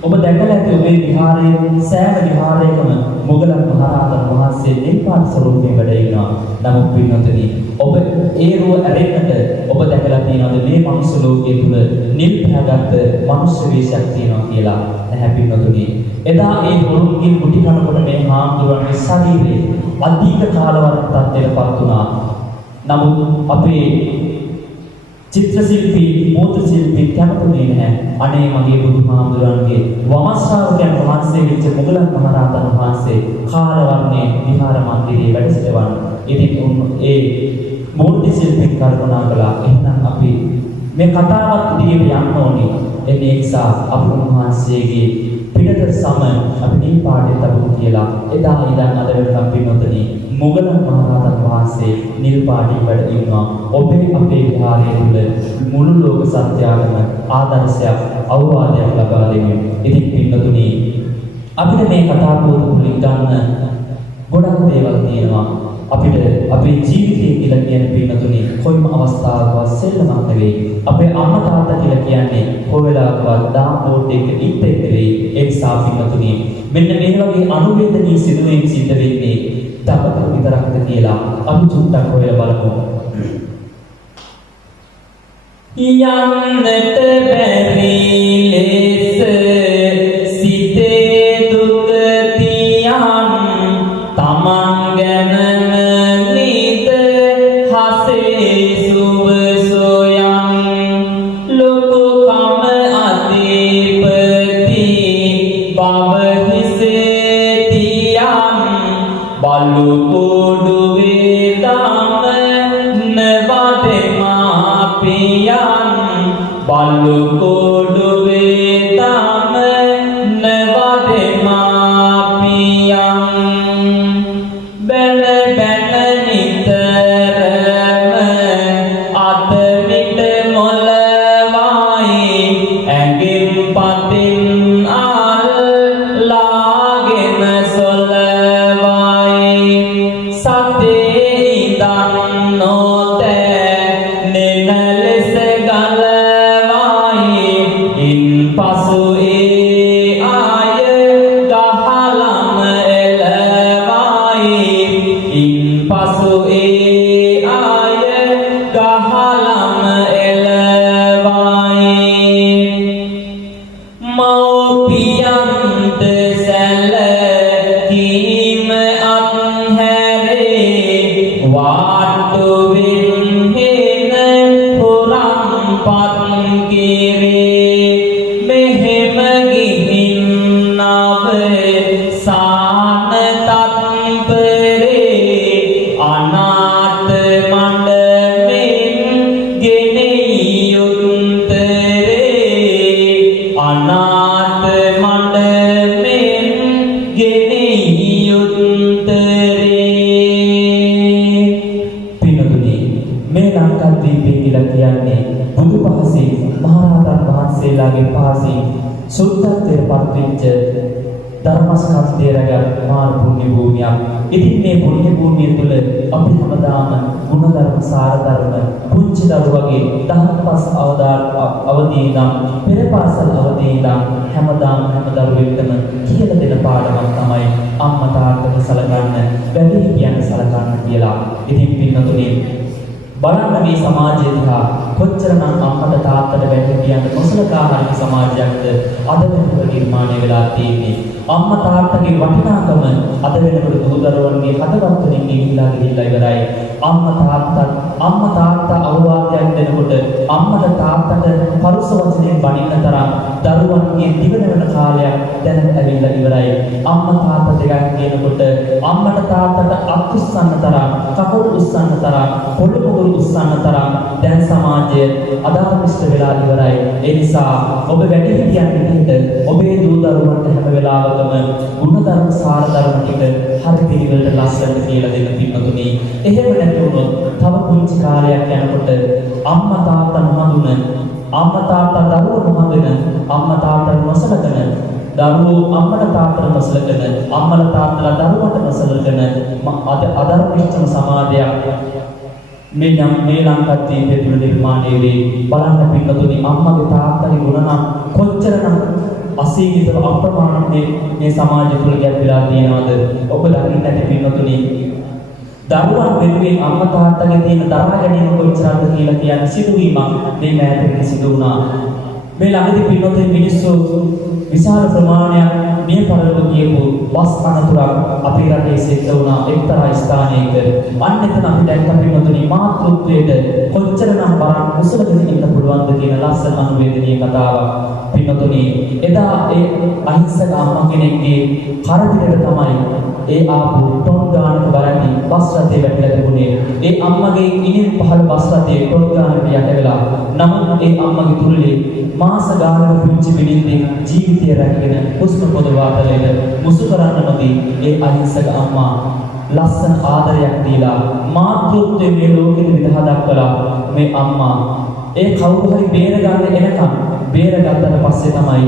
ඔබ දැකලා ඇති ඔබේ විහාරයේ සෑම විහාරයකම මුගලන් මහරහතන් වහන්සේ නිර්පාට ස්වරූපයෙන් වැඩ ඉන්නවා. නමුත් පින්නතුනි ඔබ ඒ රුව ඇරෙන්නට ඔබ දැකලා තියෙනවද මේ මනුස්ස ලෝකයේ තුල නිල් පැහැගත් මනුස්ස වේශයක් තියෙනවා කියලා? නැහැ පින්වතුනි. එදා ඒ හොරුන්ගේ කුටි කනකොට මේ හාමුදුරන්ගේ ශරීරේ අධික කාලවරක් තත්ත්වයටපත් වුණා. නමුත් අපේ චිත්‍ර ශිල්පී මූර්ති ශිල්පී කැමතුනේ නැහැ. අනේ මගේ බුදුහාමුදුරන්ගේ වමස්ශ්‍රාවකයන් වහන්සේ වෙච්ච මුගලන් මහරහතන් වහන්සේ කාලවර්ණයේ විහාර මන්දිරයේ වැඩ සිටවන්න. ඉතින් ඒ මූර්ති ශිල්පී කල්පනා කළා එහෙනම් අපි මේ කතාවත් ඉදිරියට යන්න ඕනේ. ඒ නිසා අපේ වහන්සේගේ පිටත සම අපි නිල් පාටේ තබමු කියලා එදා ඉඳන් අද වෙනකම් පින්වතුනි මුගලන් මහරහතන් වහන්සේ නිල් පාටින් වැඩ ඉන්නවා. ඔබේ අපේ විහාරයේ තුල මුළු ලෝක සත්‍යයටම ආදර්ශයක් අවවාදයක් ලබා දෙන්නේ. ඉතින් පින්වතුනි අපිට මේ කතා පොත තුලින් ගන්න ගොඩක් දේවල් තියෙනවා. අපිට අපේ ජීවිතය කියලා කියන පින්වතුනි කොයිම අවස්ථාවකවත් සෙල්ලමක් නෙවෙයි. අපේ අම්මා තාත්තා කියලා කියන්නේ කොහෙලාකවත් ඩාම්බෝඩ් එක ඉත්තේ නෙවෙයි. ඒ නිසා පින්වතුනි මෙන්න මේ වගේ අනුවේදනීය සිදුවීම් සිද්ධ වෙන්නේ තපතර විතරක්ද කියලා අපි චුට්ටක් හොයලා බලමු. යන්නට බැරි ලෙස සිතේ දුක තියන් තමන් ගැනම නිත හසේ සුව සොයන් ලොකුකම අධිපති බව හිසේ තියන් බලු කුඩුවේ දම නවදෙමා පියන් බලු කුඩුවේ දම නවදෙමා පියන් බැල බැල නිතරම අත විට මොළවයි ඇඟින් පතින් අල්ලාගෙන සොලවයි සතේ ඉඳන් නොතැනෙන ලෙස ගලවයි ඉන් පසු ඒ ආය ගහලම එලවයි ඉන් පසු ඒ ආය ගහලම එලවයි මව්පියන්ට සැලකීම අත්හැරේ වාට්ටුවෙන් හෙන හොරම්පත් කිරේ මෙහෙම ගිහින් නව සාන තත්පරේ අනාථ මණ්ඩලෙන් ගෙනෙයි උත්තරේ අනාථ මණ්ඩලෙන් ගෙනෙයි උත්තරේ. පින්වතුනි මේ ලංකාද්වීපය කියලා කියන්නේ බුදු පහසේ මහරහතන් වහන්සේලාගේ පහසේ සුද්ධත්වයට පත්වෙච්ච ධර්මස්කන්ධය රැගත් මහා පුණ්‍ය භූමියක්. ඉතින් මේ පුණ්‍ය භූමිය තුළ අපි හැමදාම ගුණධර්ම සාරධර්ම පුංචි දරුවගේ දහම්පස් අවදී ඉඳන් පෙරපාසල් අවදී ඉඳන් හැමදාම හැම දරුවෙක්ටම කියලා දෙන පාඩමක් තමයි අම්මා තාත්තට සලකන්න වැඩිහිටියන් සලකන්න කියලා. ඉතින් පින්වතුනි බලන්න මේ සමාජය දිහා කොච්චරනම් අම්මට තාත්තට වැඩිහිටියන් නොසලකා හරින සමාජයක්ද අද වෙනකොට නිර්මාණය වෙලා තියෙන්නේ. අම්මා තාත්තගේ වටිනාකම අද වෙනකොට දූ දරුවන්ගේ හදවත් වලින් ගිහිල්ලා ඉවරයි. අම්මා තාත්තා අවවාදයක් දෙනකොට අම්මට තාත්තට පරුස වචනෙන් බණින්න තරම් දරුවන්ගේ දිවෙන කාලයක් දැන් ඇවිල්ලා ඉවරයි. අම්මා තාත්තා දෙකක් කියනකොට අම්මට තාත්තට අත් උස්සන්න තරම් කකුල් උස්සන්න තරම් පොළොව මුගුරු උස්සන්න තරම් දැන් සමාජය අදාළමිෂ්ඨ වෙලා ඉවරයි. ඒ නිසා ඔබ වැඩිහිටියන් විදිහට ඔබේ දූ දරුවන්ට හැම වෙලාවකම ගුණධර්ම සාරධර්ම ටික හරි පිළිවෙලට ලස්සනට කියලා දෙන්න පින්වතුනි. එහෙම නැති වුණොත් තව පුංචි කාලයක් යනකොට අම්මා තාත්තා නොහඳුනන අම්මා තාත්තා දරුවෝ නොහඳුනන අම්මා තාත්තා නොසලකන දරුවෝ අම්මට තාත්තට නොසලකන අම්මලා තාත්තලා දරුවන්ට නොසලකන අධර්මිෂ්ඨ සමාජයක් මේ ලංකාද්වීපය තුළ නිර්මාණය වේ. බලන්න පින්වතුනි අම්මගේ තාත්තගේ ගුණ නම් කොච්චරනම් අසීමිතව අප්‍රමාණ මේ සමාජය තුළ ගැඹිලා තියෙනවද? ඔබ දකින්න ඇති පින්වතුනි දරුවන් වෙනුවෙන් අම්මා තාත්තගේ තියෙන දරා ගැනීම කොච්චරද කියලා කියන සිදුවීමක් මේ මෑතකදී සිදු වුණා. මේ ළඟදී පින්නොතේ මිනිස්සු විශාල ප්‍රමාණයක් මේ පරිලෝක ගියපු බස් අනතුරක් අපේ රටේ සිද්ධ වුණා එක්තරා ස්ථානයක. අන්න එතන අපි දැක්ක පින්නොතේ මාතෘත්වයට කොච්චරනම් බරක් කුසලගෙන ඉන්න පුළුවන්ද කියන ලස්සන අනුවේදනීය කතාවක්. පින්නොතේ එදා ඒ අහිංසක අම්මා කෙනෙක්ගේ කරදිරට තමයි ඒ ආපු ටොන් ගානක බලන්නේ බස් රථේ වැටිලා තිබුණේ. ඒ අම්මගේ ඉනින් පහළ බස් රථයේ ටොන් ගානකට යට වෙලා. නමුත් ඒ අම්මගේ තුරුලේ මාස ගානක පුංචි පිළින්දේ ජීවිතය රැකගෙන හුස්ම පොද වාතලයට මුසු කරන්න නොදී ඒ අහිංසක අම්මා ලස්සන ආදරයක් දීලා මාතෘත්වයේ මේ ලෝකෙට විදහා දක්වලා මේ අම්මා ඒ කවුරු හරි බේරගන්න එනකම් බේරගත්තට පස්සේ තමයි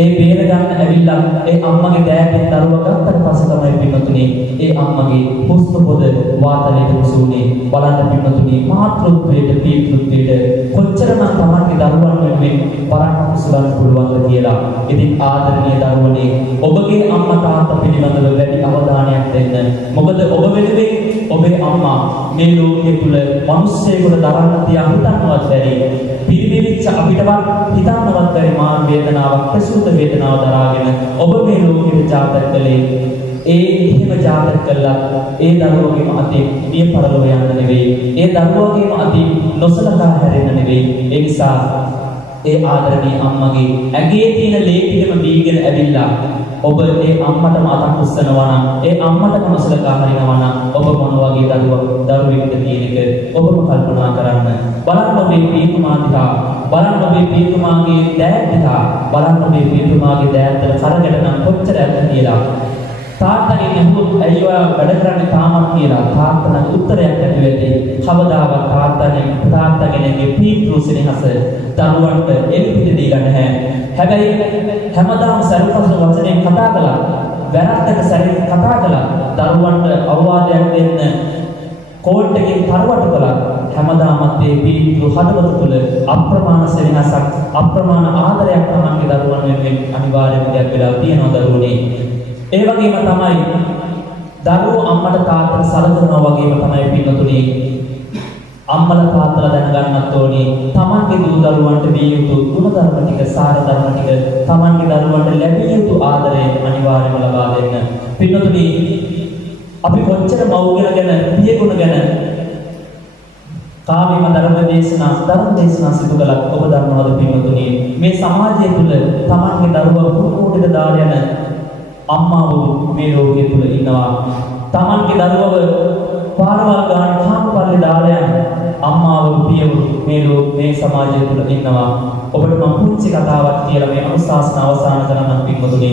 ඒ බේරගන්න ඇවිල්ලා ඒ අම්මගේ දෑතෙන් දරුවා ගත්තට පස්සේ තමයි පින්නතුනේ ඒ අම්මගේ හුස්ම පොද වාතලයට මුසුනේ. බලන්න පින්නතුනේ මාතෘත්වයට පීතෘත්වයට කොච්චරනම් තමන්ගේ දරුවන් වෙනුවෙන් පරක් කුසලන්න පුළුවන්ද කියලා. ඉතින් ආදරණීය දරුවනේ ඔබගේ අම්මා තාත්තා පිළිබඳව වැඩි අවධානයක් දෙන්න. මොකද ඔබ වෙනුවෙන් ඔබේ අම්මා මේ ලෝකයේ තුල මිනිස්සෙකුට දරන්න තියා හිතන්නවත් බැරි. පිරිමිවිච්ච අපිටවත් හිතන්නවත් බැරි මාන වේදනාවක් ප්‍රසූත වේදනාව දරාගෙන ඔබ මේ ලෝකෙට ජාතක කළේ ඒ එහෙම ජාතක කළා ඒ දරුවගේම අතින් මිය පරලොව යන්න නෙවෙයි. ඒ දරුවගේම අතින් නොසලකා හැරෙන්න නෙවෙයි. ඒ නිසා ඒ ආදරණීය අම්මගේ ඇගේ තියෙන ලේ ටිකම බීගෙන ඇවිල්ලා ඔබ ඒ අම්මටම අතක් උස්සනවා නම් ඒ අම්මටම නොසලකා හරිනවා නම් ඔබ මොන වගේ දරුවෙක්ද කියන එක ඔබම කල්පනා කරන්න. බලන්න ඔබේ පියතුමා දිහා, බලන්න ඔබේ පියතුමාගේ දෑත් දිහා, බලන්න ඔබේ පියතුමාගේ දෑත්තට කරකට නම් කොච්චර ඇද්ද කියලා. තාත්තගෙන් අහුවොත් ඇයි ඔයා වැඩ කරන්නේ තාමත් කියලා තාත්තට උත්තරයක් ඇති වෙන්නේ. කවදාවත් තාත්තගෙනගේ පීතෘ සෙනෙහස දරුවන්ට එළිපිට දීලා නැහැ. හැබැයි හැමදාම සරුපසු වචනයෙන් කතා කළා, වැරද්දක සැරේ කතා කළා, දරුවන්ට අවවාදයක් දෙන්න කෝට් එකෙන් තරවටු කළා. හැමදාමත් මේ පීතෘ හදවත තුළ අප්‍රමාණ සෙනෙහසක්, අප්‍රමාණ ආදරයක් තමන්ගේ දරුවන් වෙනුවෙන් අනිවාර්යයෙන්ම දෙයක් වෙලා තියෙනවා දරුවනේ. ඒ වගේම තමයි දරුවෝ අම්මට තාත්තට සලකනවා වගේම තමයි පින්නතුනේ අම්මලා තාත්තලා දැනගන්නත් ඕනේ තමන්ගේ දූ දරුවන්ට දිය යුතු ගුණ ධර්ම ටික, සාර ධර්ම ටික තමන්ගේ දරුවන්ට ලැබිය යුතු ආදරය අනිවාර්යයෙන්ම ලබා දෙන්න. පින්නතුනේ අපි කොච්චර මව්ගුණ ගැන, පියගුණ ගැන කාමීම ධර්ම දේශනා සිදු කළා. ඔබ දන්නවද පින්නතුනේ මේ සමාජය තුළ තමන්ගේ දරුවා කුණුකෝටට දාලා යන අම්මාව මේ ලෝකයේ තුල ඉන්නවා. තමන්ගේ දරුවව පාරවල් ගන්න කාමපල්ලේ දාලා යන අම්මාව පියවරු මේ සමාජය තුල ඉන්නවා. ඔබට මම පුංචි කතාවක් කියලා මේ අනුශාසන අවසන් කරන්න පින්වතුනි.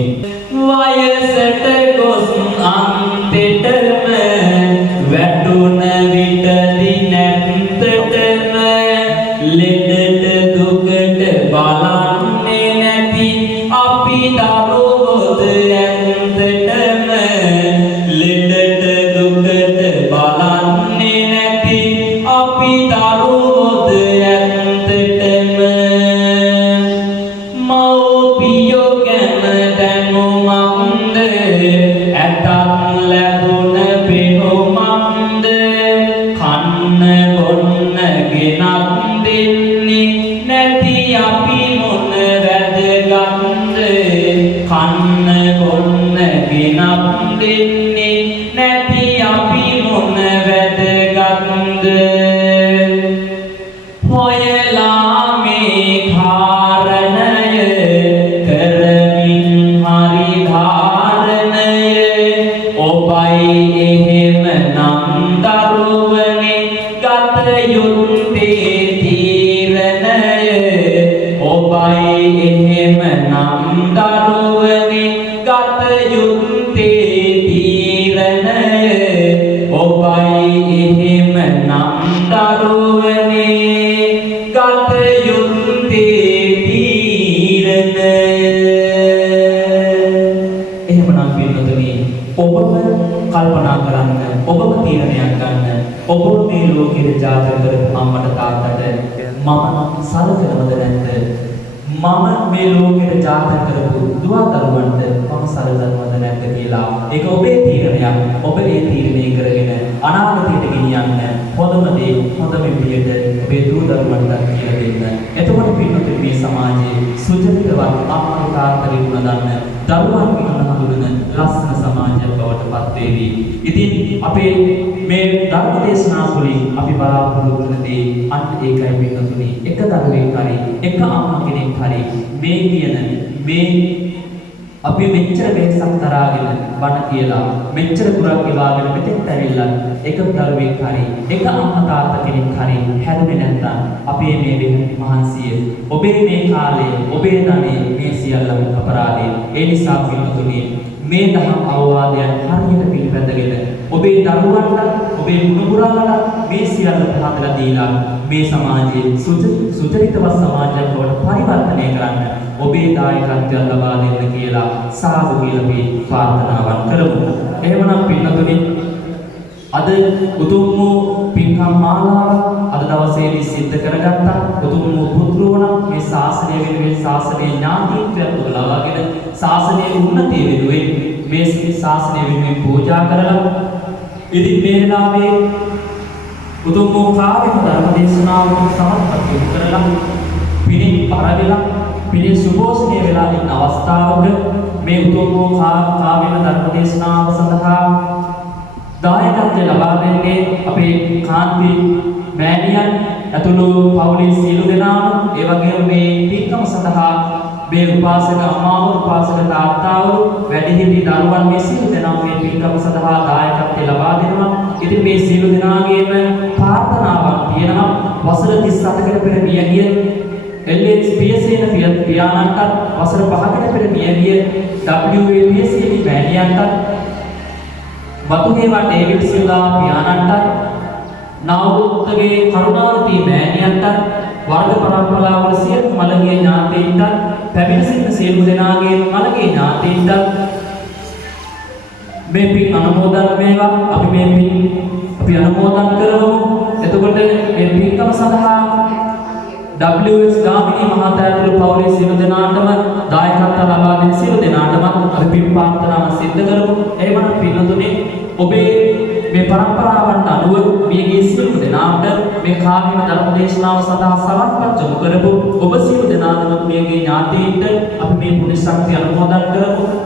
වයසට ගොස් අන්තිටම වැටුණ විටදී නැත්තටම ලෙඩට දුකට බලන්නේ නැති අපි දරුවෝද ඇත්තටම ලෙඩට දුකට බලන්නේ නැති අපි දරුවෝද ඇත්තටම මව්පියෝ ගැන දැනුමක්ද ඇතත් ලැබුණ පෙනුමක්ද කන්න බොන්න ගෙනත් දෙන්නේ නැති අපි මොන වැදගත්ද කන්න බොන්න ගෙනත් දෙන්නේ නැති අපි මොන වැදගත්ද හොයලා මේ කාරණය කරමින් හරි ධාරණය ඔබයි එහෙම නම් දරුවනේ ගත යුත්තේ තීරණය ඔබයි එහෙම නම් දරුවනේ ගත යුත්තේ තීරණය ඔබයි එහෙම නම් දරුවනේ ගත යුත්තේ තීරණය. එහෙමනම් පින්නතුනි ඔබම කල්පනා කරන්න, ඔබම තීරණයක් ගන්න. ඔබ මේ ලෝකෙට ජාතක කරපු අම්මට තාත්තට මම සලකනවද නැද්ද? මම මේ ලෝකෙට ජාතක කරපු දුවා දරුවන්ට මම සරලවද නැද්ද කියලා. ඒක ඔබේ තීරණයක්. ඔබ ඒ තීරණය කරගෙන අනාගතයට ගෙනියන්න හොඳම දේ හොඳම විදියට ඔබේ දූ දරුවන්ට කියලා දෙන්න. එතකොට පින්නතුනි මේ සමාජයේ සුජනිතවත් අම්මා තාත්තගේ ගුණ දන්න දරුවන් විනන හඳුනන ලස්සන සමාජයක් බවට පත් වේවි. ඉතින් අපේ මේ ධර්ම දේශනා වලින් අපි බලාපොරොත්තු වෙන දේ අන්න ඒකයි පින්නතුනි. එක දරුවෙක් හරි එක අම්මා කෙනෙක් හරි මේ කියන මේ අපි මෙච්චර වෙනසක් තරාගෙන බණ කියලා මෙච්චර පුරක් ගෙවාගෙන මෙතෙන්ට ඇවිල්ලා එක දරුවෙක් හරි එක අම්මා තාත්තා කෙනෙක් හරි හැදුනේ නැත්නම් අපේ මේ මහන්සිය ඔබේ මේ කාලේ ඔබේ ධනෙ මේ සියල්ලම අපරාධේ. ඒ නිසා පිළිතුරුනේ මේ දහම් අවවාදයන් හරියට පිළිපැදගෙන ඔබේ දරුවන්ට ඔබේ මුණුබුරාලට මේ සියල්ල පහදලා දීලා මේ සමාජයේ සුචරිතවත් සමාජයක් බවට පරිවර්තනය කරන්න ඔබේ දායකත්වය ලබා දෙන්න කියලා සාදු කියලා අපි ප්‍රාර්ථනාවන් කරමු. එහෙමනම් පින්නතුනි අද උතුම් වූ පින්කම් මාලාව අද දවසේදී සිද්ධ කරගත්තා. උතුම් වූ පුත්‍රෝණ මේ ශාසනය වෙනුවෙන් ශාසනයේ ඥාතිත්වයක් ලබාගෙන ශාසනයේ උන්නතිය වෙනුවෙන් මේ ශාසනය වෙනුවෙන් පූජා කරලා ඉතින් මේ වෙලාවේ උතුම් වූ කාර්යම ධර්ම දේශනාවට සමත්පත් යොමු කරලා පිරිත් පරවිලා පිරිත් සුභෝසනීය වෙලා ඉන්න අවස්ථාවක මේ උතුම් වූ කාර්යම ධර්ම දේශනාව සඳහා දායකත්වය ලබා දෙන්නේ අපේ කාන්ති මෑණියන් ඇතුළු පවුලේ සියලු දෙනාම ඒ වගේම මේ පින්කම සඳහා මේ උපාසක අම්මාව උපාසක තාත්තාව වැඩිහිටි දරුවන් මේ සියලු දෙනාම මේ පින්කම සඳහා දායකත්වය ලබා දෙනවා. ඉතින් මේ සියලු දෙනාගේම ප්‍රාර්ථනාවක් තියෙනවා. වසර 37කට පෙර මියගිය එල්.එච්. පියසේන පියාණන්ට වසර 5කට පෙර මියගිය W.A. පියසේන මෑණියන්ට වතුහේවා ඩේවිඩ් සිල්වා පියාණන්ට නාවුත්තගේ කරුණාවති මෑණියන්ට වර්ග පරම්පරාවල සියලු මළගිය ඥාතීන්ට පැමිණ සිටින සියලු දෙනාගේ මළගිය ඥාතීන්ට මේ පින් අනුමෝදන් වේවා. අපි අනුමෝදන් කරමු. එතකොට මේ පින්කම සඳහා WS ගාමිණී මහතා ඇතුළු පවුලේ සියලු දෙනාටම දායකත්ව ලබා දෙන සියලු දෙනාටම අපි පින් ප්‍රාර්ථනාව සිද්ධ කරමු. එහෙමනම් පින්තුනේ ඔබේ මේ පරම්පරාවන්ට අනුව මියගිය සියලු දෙනාට මේ කාර්යම ධර්ම දේශනාව සඳහා සමත්පත් යොමු කරපු ඔබ සියලු දෙනාටම මියගිය ඥාතීන්ට අපි මේ පුණ්‍ය ශක්තිය අනුමෝදන් කරමු.